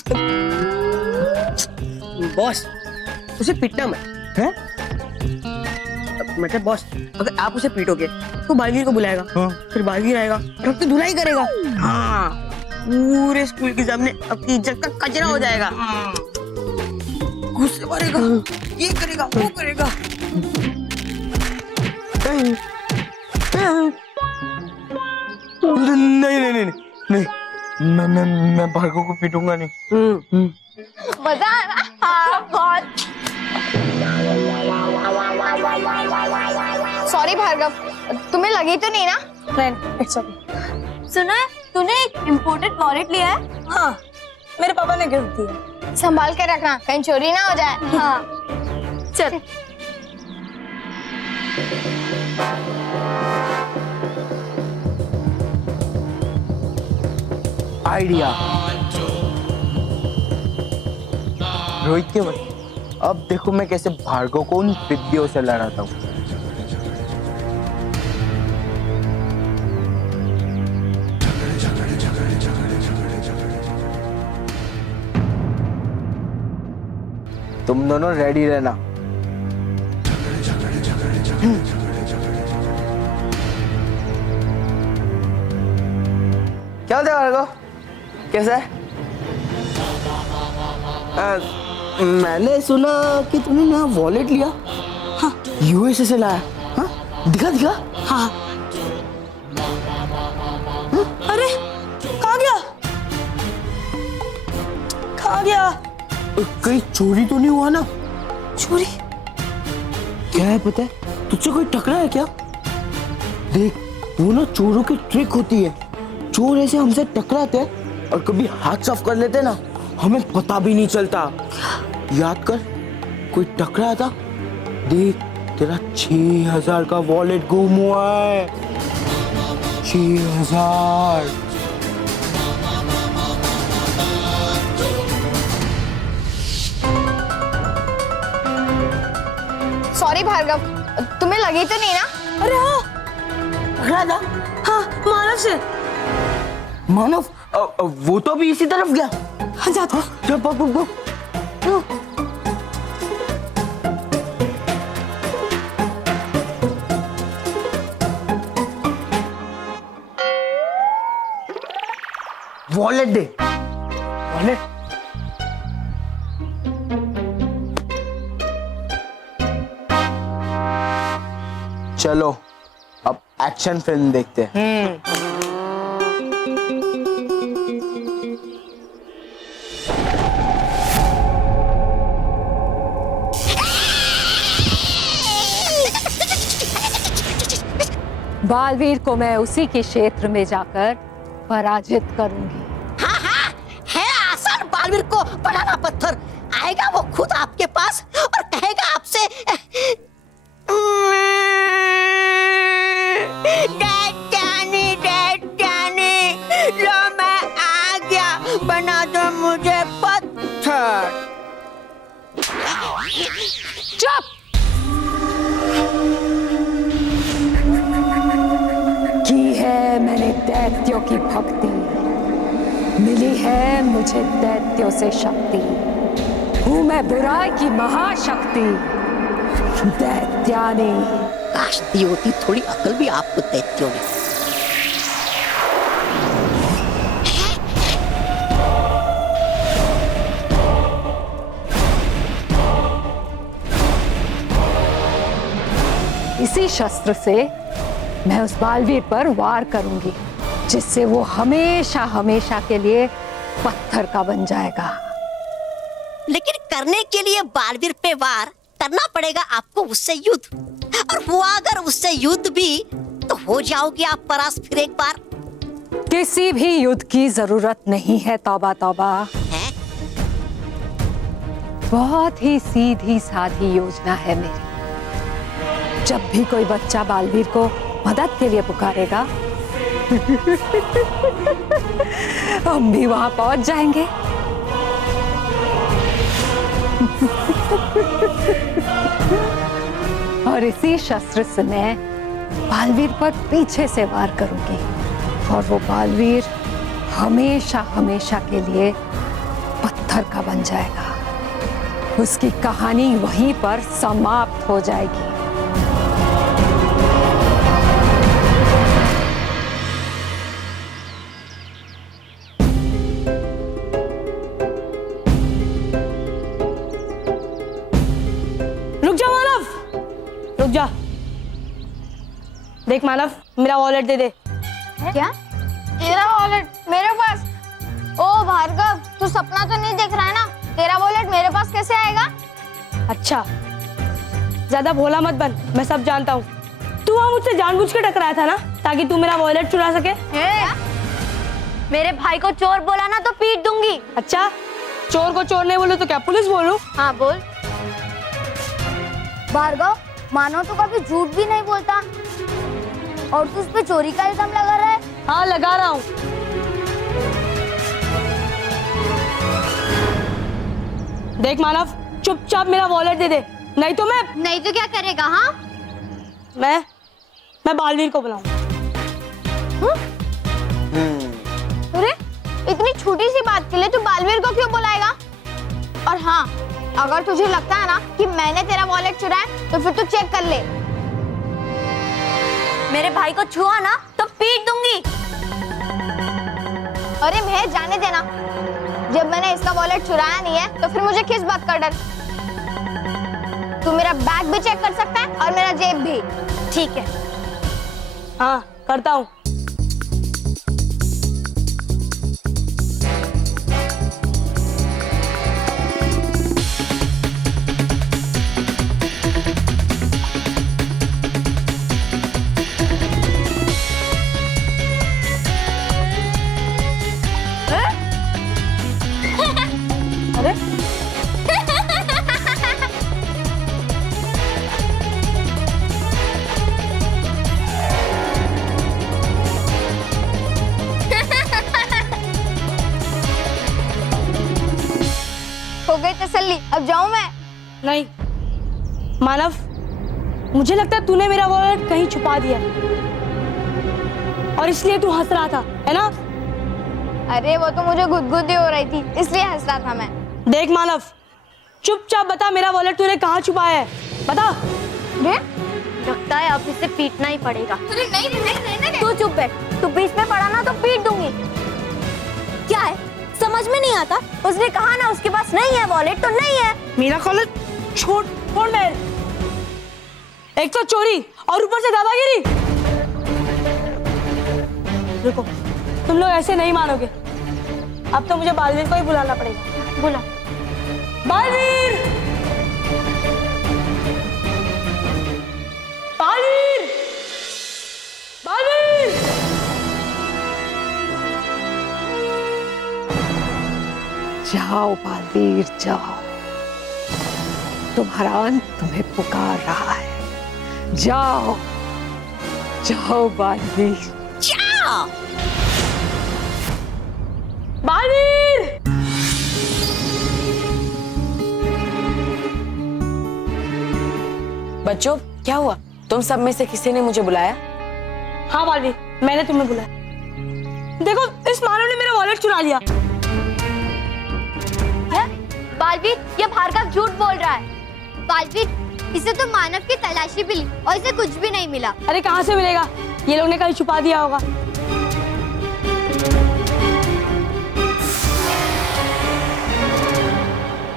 बॉस उसे पीटना मत है? मतलब बॉस अगर आप उसे पीटोगे तो बालवीर को बुलाएगा। फिर बालवीर आएगा और आपकी धुलाई करेगा। हाँ, पूरे स्कूल के सामने आपकी इज्जत का कचरा हो जाएगा। गुस्से मारेगा, ये करेगा, वो करेगा। नहीं नहीं नहीं नहीं, मैं भार्गव को पीटूंगा नहीं। मजा आ रहा बहुत। सॉरी भार्गव, तुम्हें लगी तो नहीं ना? नहीं, इट्स ओके। सुना है तूने एक इम्पोर्टेड वॉलेट लिया है? हाँ, मेरे पापा ने गिफ्ट दिया। संभाल के रखना, कहीं चोरी ना हो जाए। हाँ, चल। आइडिया रोहित के वक्त, अब देखो मैं कैसे भार्गव को उन पिद्दियों से लड़ाता हूँ। तुम दोनों रेडी रहना। क्या होता है भार्गव, कैसा है? मैंने सुना कि तुमने नया वॉलेट लिया। हाँ, यूएसए से लाया। हाँ, दिखा दिखा। हाँ, अरे कहाँ गया? कहाँ गया? कहीं चोरी तो नहीं हुआ ना? चोरी? क्या है पता है, तुझसे कोई टकरा है क्या? देख, वो ना चोरों की ट्रिक होती है। चोर ऐसे हमसे टकराते हैं और कभी हाथ साफ कर लेते ना, हमें पता भी नहीं चलता। याद कर, कोई टकराया था। देख, तेरा 6,000 का वॉलेट गुम हुआ है। 6,000। सॉरी भार्गव, तुम्हें लगी तो नहीं ना? अरे हाँ, टकराया था? हाँ, मानव से। मानव? वो तो अभी इसी तरफ गया। हाँ, जाता। चल, पक। वॉलेट दे। वॉलेट? चलो अब एक्शन फिल्म देखते हैं। बालवीर को मैं उसी के क्षेत्र में जाकर पराजित करूंगी। हाँ हाँ, है आसान बालवीर को बनाना पत्थर। आएगा वो खुद आपके पास और कहेगा आपसे, डैड, लो मैं आ गया, बना दो मुझे पत्थर। चुप! की है मैंने दैत्यों की भक्ति, मिली है मुझे दैत्यों से शक्ति। हूं मैं बुराई की महाशक्ति, दैत्यानी। काश दी होती थोड़ी अकल भी आपको दैत्यों ने। शस्त्र से मैं उस बालवीर पर वार करूंगी, जिससे वो हमेशा हमेशा के लिए पत्थर का बन जाएगा। लेकिन करने के लिए बालवीर पे वार करना पड़ेगा आपको उससे युद्ध, और हुआ अगर उससे युद्ध भी तो हो जाओगे आप परास्त फिर एक बार। किसी भी युद्ध की जरूरत नहीं है तौबा तौबा। बहुत ही सीधी साधी योजना है मेरी। जब भी कोई बच्चा बालवीर को मदद के लिए पुकारेगा हम भी वहां पहुंच जाएंगे। और इसी शस्त्र से मैं बालवीर पर पीछे से वार करूंगी और वो बालवीर हमेशा हमेशा के लिए पत्थर का बन जाएगा। उसकी कहानी वहीं पर समाप्त हो जाएगी। रुक जा मानव, रुक जा। देख मानव, मेरा वॉलेट दे दे। क्या? तेरा वॉलेट मेरे पास? ओ भार्गव, तू सपना तो नहीं देख रहा है ना? तेरा वॉलेट मेरे पास कैसे आएगा? अच्छा, ज्यादा भोला मत बन, मैं सब जानता हूँ। तू वहाँ मुझसे जानबूझ के टकराया था ना, ताकि तू मेरा वॉलेट चुरा सके। मेरे भाई को चोर बोला ना तो पीट दूंगी। अच्छा, चोर को चोर नहीं बोलूं तो क्या पुलिस बोलूं? हाँ बोल। भार्गव, मानो तो कभी झूठ भी नहीं बोलता और तू उस पे चोरी का इल्जाम लगा रहा है। हाँ लगा रहा हूँ। देख मानव, चुपचाप मेरा वॉलेट दे दे, नहीं तो मैं। नहीं तो क्या करेगा? हाँ मैं बालवीर को बुलाऊं। अरे इतनी छोटी सी बात के लिए तू बालवीर को क्यों बुलाएगा? और हाँ, अगर तुझे लगता है ना कि मैंने तेरा वॉलेट चुराया तो फिर तू चेक कर ले। मेरे भाई को छुआ ना तो पीट दूंगी। अरे मैं जाने देना, जब मैंने इसका वॉलेट चुराया नहीं है तो फिर मुझे किस बात का डर? तू मेरा बैग भी चेक कर सकता है और मेरा जेब भी। ठीक है। हाँ करता हूँ। अरे हो गई तसल्ली, अब जाऊं मैं? नहीं मानव, मुझे लगता है तूने मेरा वॉलेट कहीं छुपा दिया और इसलिए तू हंस रहा था, है ना? अरे वो तो मुझे गुदगुदी हो रही थी, इसलिए हंस रहा था मैं। देख मानव, चुपचाप बता मेरा वॉलेट तूने कहाँ छुपाया है, बता। लगता है अब इसे पीटना ही पड़ेगा। अरे नहीं, तू चुप बैठ, तू बीच में पड़ा ना तो पीट दूंगी। क्या है, समझ में नहीं आता? उसने कहा ना उसके पास नहीं है वॉलेट तो नहीं है। मेरा कॉलेज छोड़ मेरे, एक तो चोरी और ऊपर से दादागिरी। रुको, तुम लोग ऐसे नहीं मानोगे, अब तो मुझे बालवीर को ही बुलाना पड़ेगा। बुला बालवीर, बालवीर, बालवीर। जाओ बालवीर जाओ, तुम्हारा अंत तुम्हें पुकार रहा है। जाओ जाओ बालवीर, जाओ। बालवीर, बच्चों क्या हुआ? तुम सब में से किसी ने मुझे बुलाया? हाँ बालवीर, मैंने तुम्हें बुलाया। देखो, इस मानव ने मेरा वॉलेट चुरा लिया। बालवीर, ये भार्गव झूठ बोल रहा है। बालवीर, इसे तो मानव की तलाशी भी ली और इसे कुछ भी नहीं मिला। अरे कहाँ से मिलेगा? ये लोग ने कहीं छुपा दिया होगा।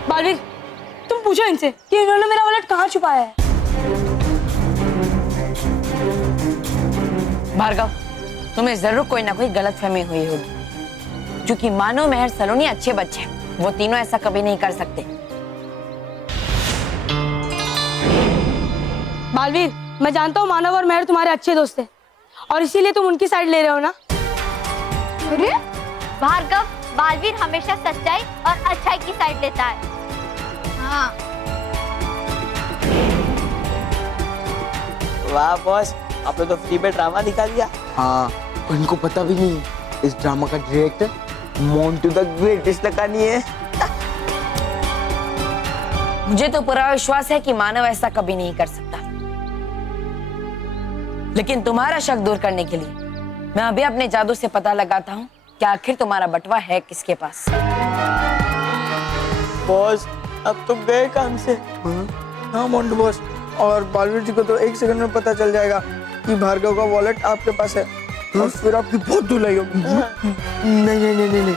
बालवीर, तुम पूछो इनसे कि इन्होंने मेरा वॉलेट कहाँ छुपाया है। भार्गव, तुम्हें जरूर कोई ना कोई गलतफहमी हुई होगी, क्योंकि मानव, मेहर, सलोनी अच्छे बच्चे हैं। वो तीनों ऐसा कभी नहीं कर सकते। बालवीर, मैं जानता हूँ मानव और मेहर तुम्हारे अच्छे दोस्त हैं और इसीलिए तुम उनकी साइड ले रहे हो ना। अरे भार्गव, बालवीर हमेशा सच्चाई और अच्छाई की साइड लेता है। हाँ। वाह बॉस, आपने तो फ्री में ड्रामा दिखा दिया। हाँ, और इनको पता भी नहीं है इस ड्रामा का डायरेक्टर मोंटू द ग्रेटेस्ट लकानी है। मुझे तो पूरा विश्वास है कि मानव ऐसा कभी नहीं कर सकता, लेकिन तुम्हारा शक दूर करने के लिए मैं अभी अपने जादू से पता लगाता हूँ कि आखिर तुम्हारा बटवा है किसके पास। बॉस, अब तुम गए काम से। हाँ मोंटू बॉस, और बालवीर जी को तो 1 सेकंड में पता चल जाएगा कि भार्गव का वॉलेट आपके पास है, और फिर आपकी बहुत धुलाई होगी। नहीं नहीं नहीं नहीं नहीं।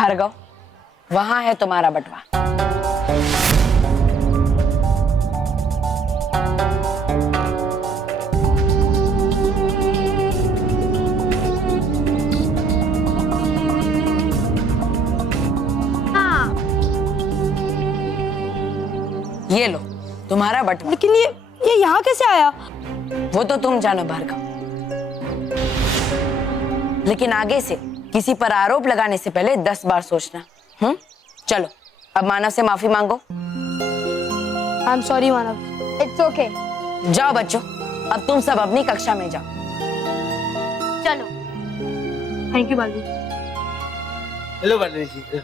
भार्गव, वहां है तुम्हारा बटवा। हाँ। ये लो तुम्हारा बटवा। लेकिन ये यहाँ कैसे आया? वो तो तुम जानो भार्गव, लेकिन आगे से किसी पर आरोप लगाने से पहले 10 बार सोचना। चलो, अब मानव से माफी मांगो। I am sorry Manav. It's okay. जाओ बच्चों, अब तुम सब अपनी कक्षा में जाओ। चलो। Thank you Baalveer. Hello Baalveer ji.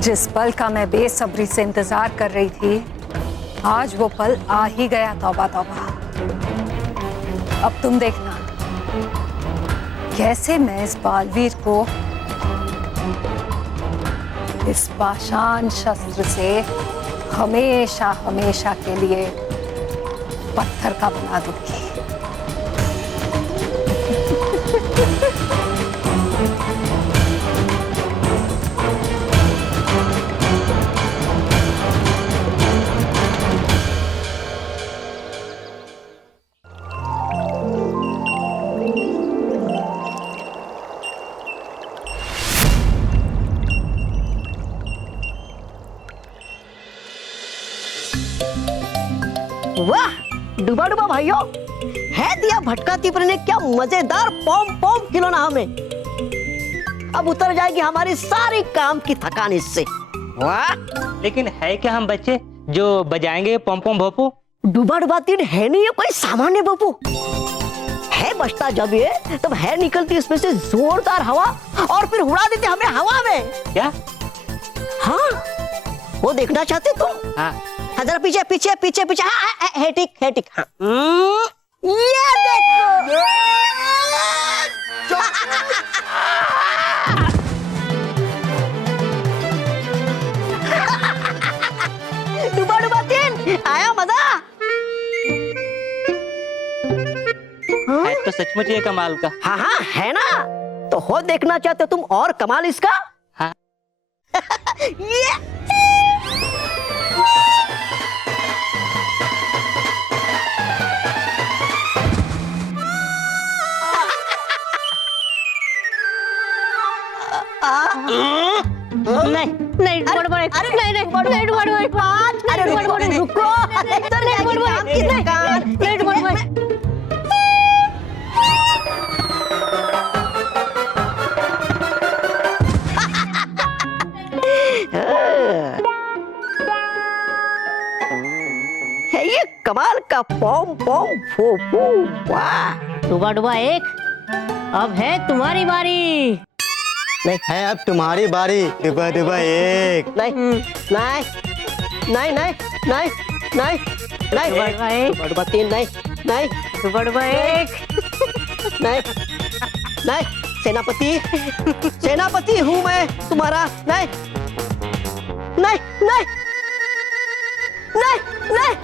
जिस पल का मैं बेसब्री से इंतजार कर रही थी, आज वो पल आ ही गया। तौबा तौबा। अब तुम देखना कैसे मैं इस बालवीर को इस पाषाण शस्त्र से हमेशा हमेशा के लिए पत्थर का बना दूंगी। वाह डुबा डुबा भाइयों, है दिया भटका तिपर ने क्या मजेदार पॉम पॉम खिलौना हमें। अब उतर जाएगी हमारी सारी काम की थकान इससे। वाह, लेकिन है क्या हम बच्चे जो बजाएंगे पॉम पॉम भोपू? डुबा डुबा तीन है नहीं, ये कोई सामान्य भोपू है। बचता जब ये तब है निकलती इसमें से जोरदार हवा और फिर उड़ा देते हमें हवा में। क्या? हाँ, वो देखना चाहते तुम? हाँ। जरा पीछे पीछे पीछे पीछे। हाँ, है ठीक है ठीक। हाँ। ये देखो। डुबा डुबा तीन आया मजा। है तो सचमुच ये कमाल का। हाँ हाँ है ना, तो हो देखना चाहते हो तुम और कमाल इसका? हाँ। ये नहीं नहीं बड़ बड़ अरे नहीं नहीं बड़ बड़ बड़ अरे बड़ बड़ रुको इधर नहीं बड़ बड़ किधर कान नहीं बड़ बड़ है ये कमाल का पॉम पॉम फूफू। वाह, डुबा डुबा एक अब है तुम्हारी बारी। नहीं है अब तुम्हारी बारी। डुबा डुबा एक। नहीं नहीं नहीं नहीं नहीं नहीं नहीं डुबा डुबा तीन। नहीं नहीं डुबा डुबा एक। नहीं नहीं सेनापति सेनापति हूँ मैं तुम्हारा। नहीं नहीं नहीं नहीं नहीं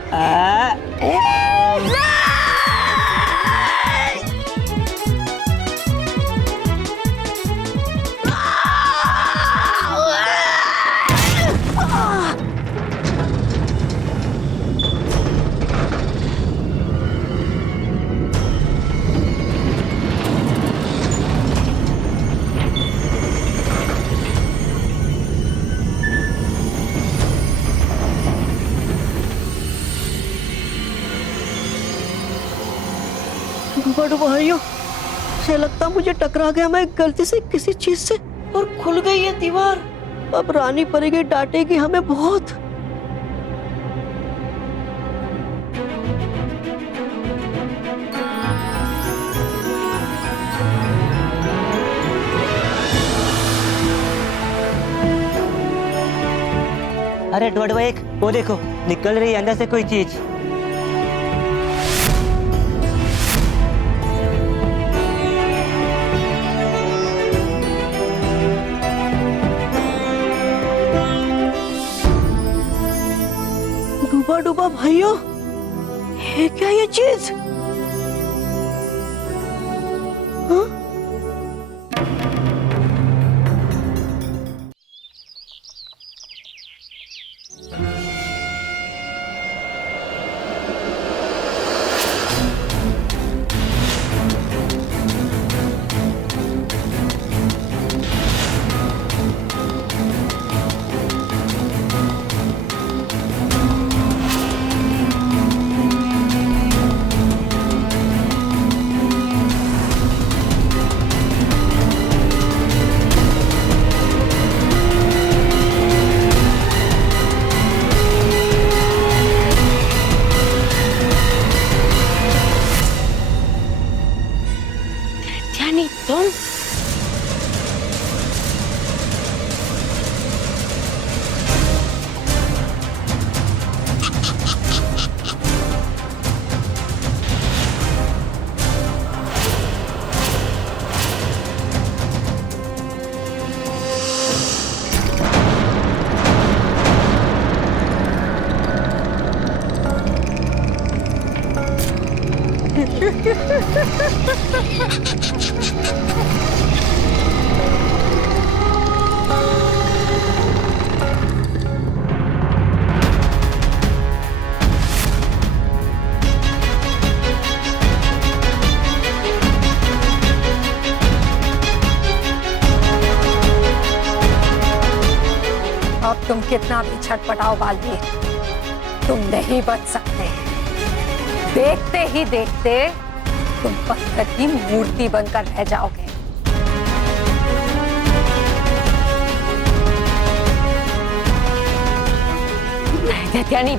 बड़ भाइयों से लगता मुझे टकरा गया मैं गलती से किसी चीज से और खुल गई ये दीवार। अब रानी परी डांटेगी हमें बहुत। अरे डुबा एक, वो देखो निकल रही है अंदर से कोई चीज। डूबा डूबा भाइयों, ये क्या ये चीज? हाँ? तुम अब तुम कितना भी छटपटाओ बालवीर, तुम नहीं बच सकते। देखते ही देखते तुम पत्थर की मूर्ति बनकर रह जाओगे। दैत्यानी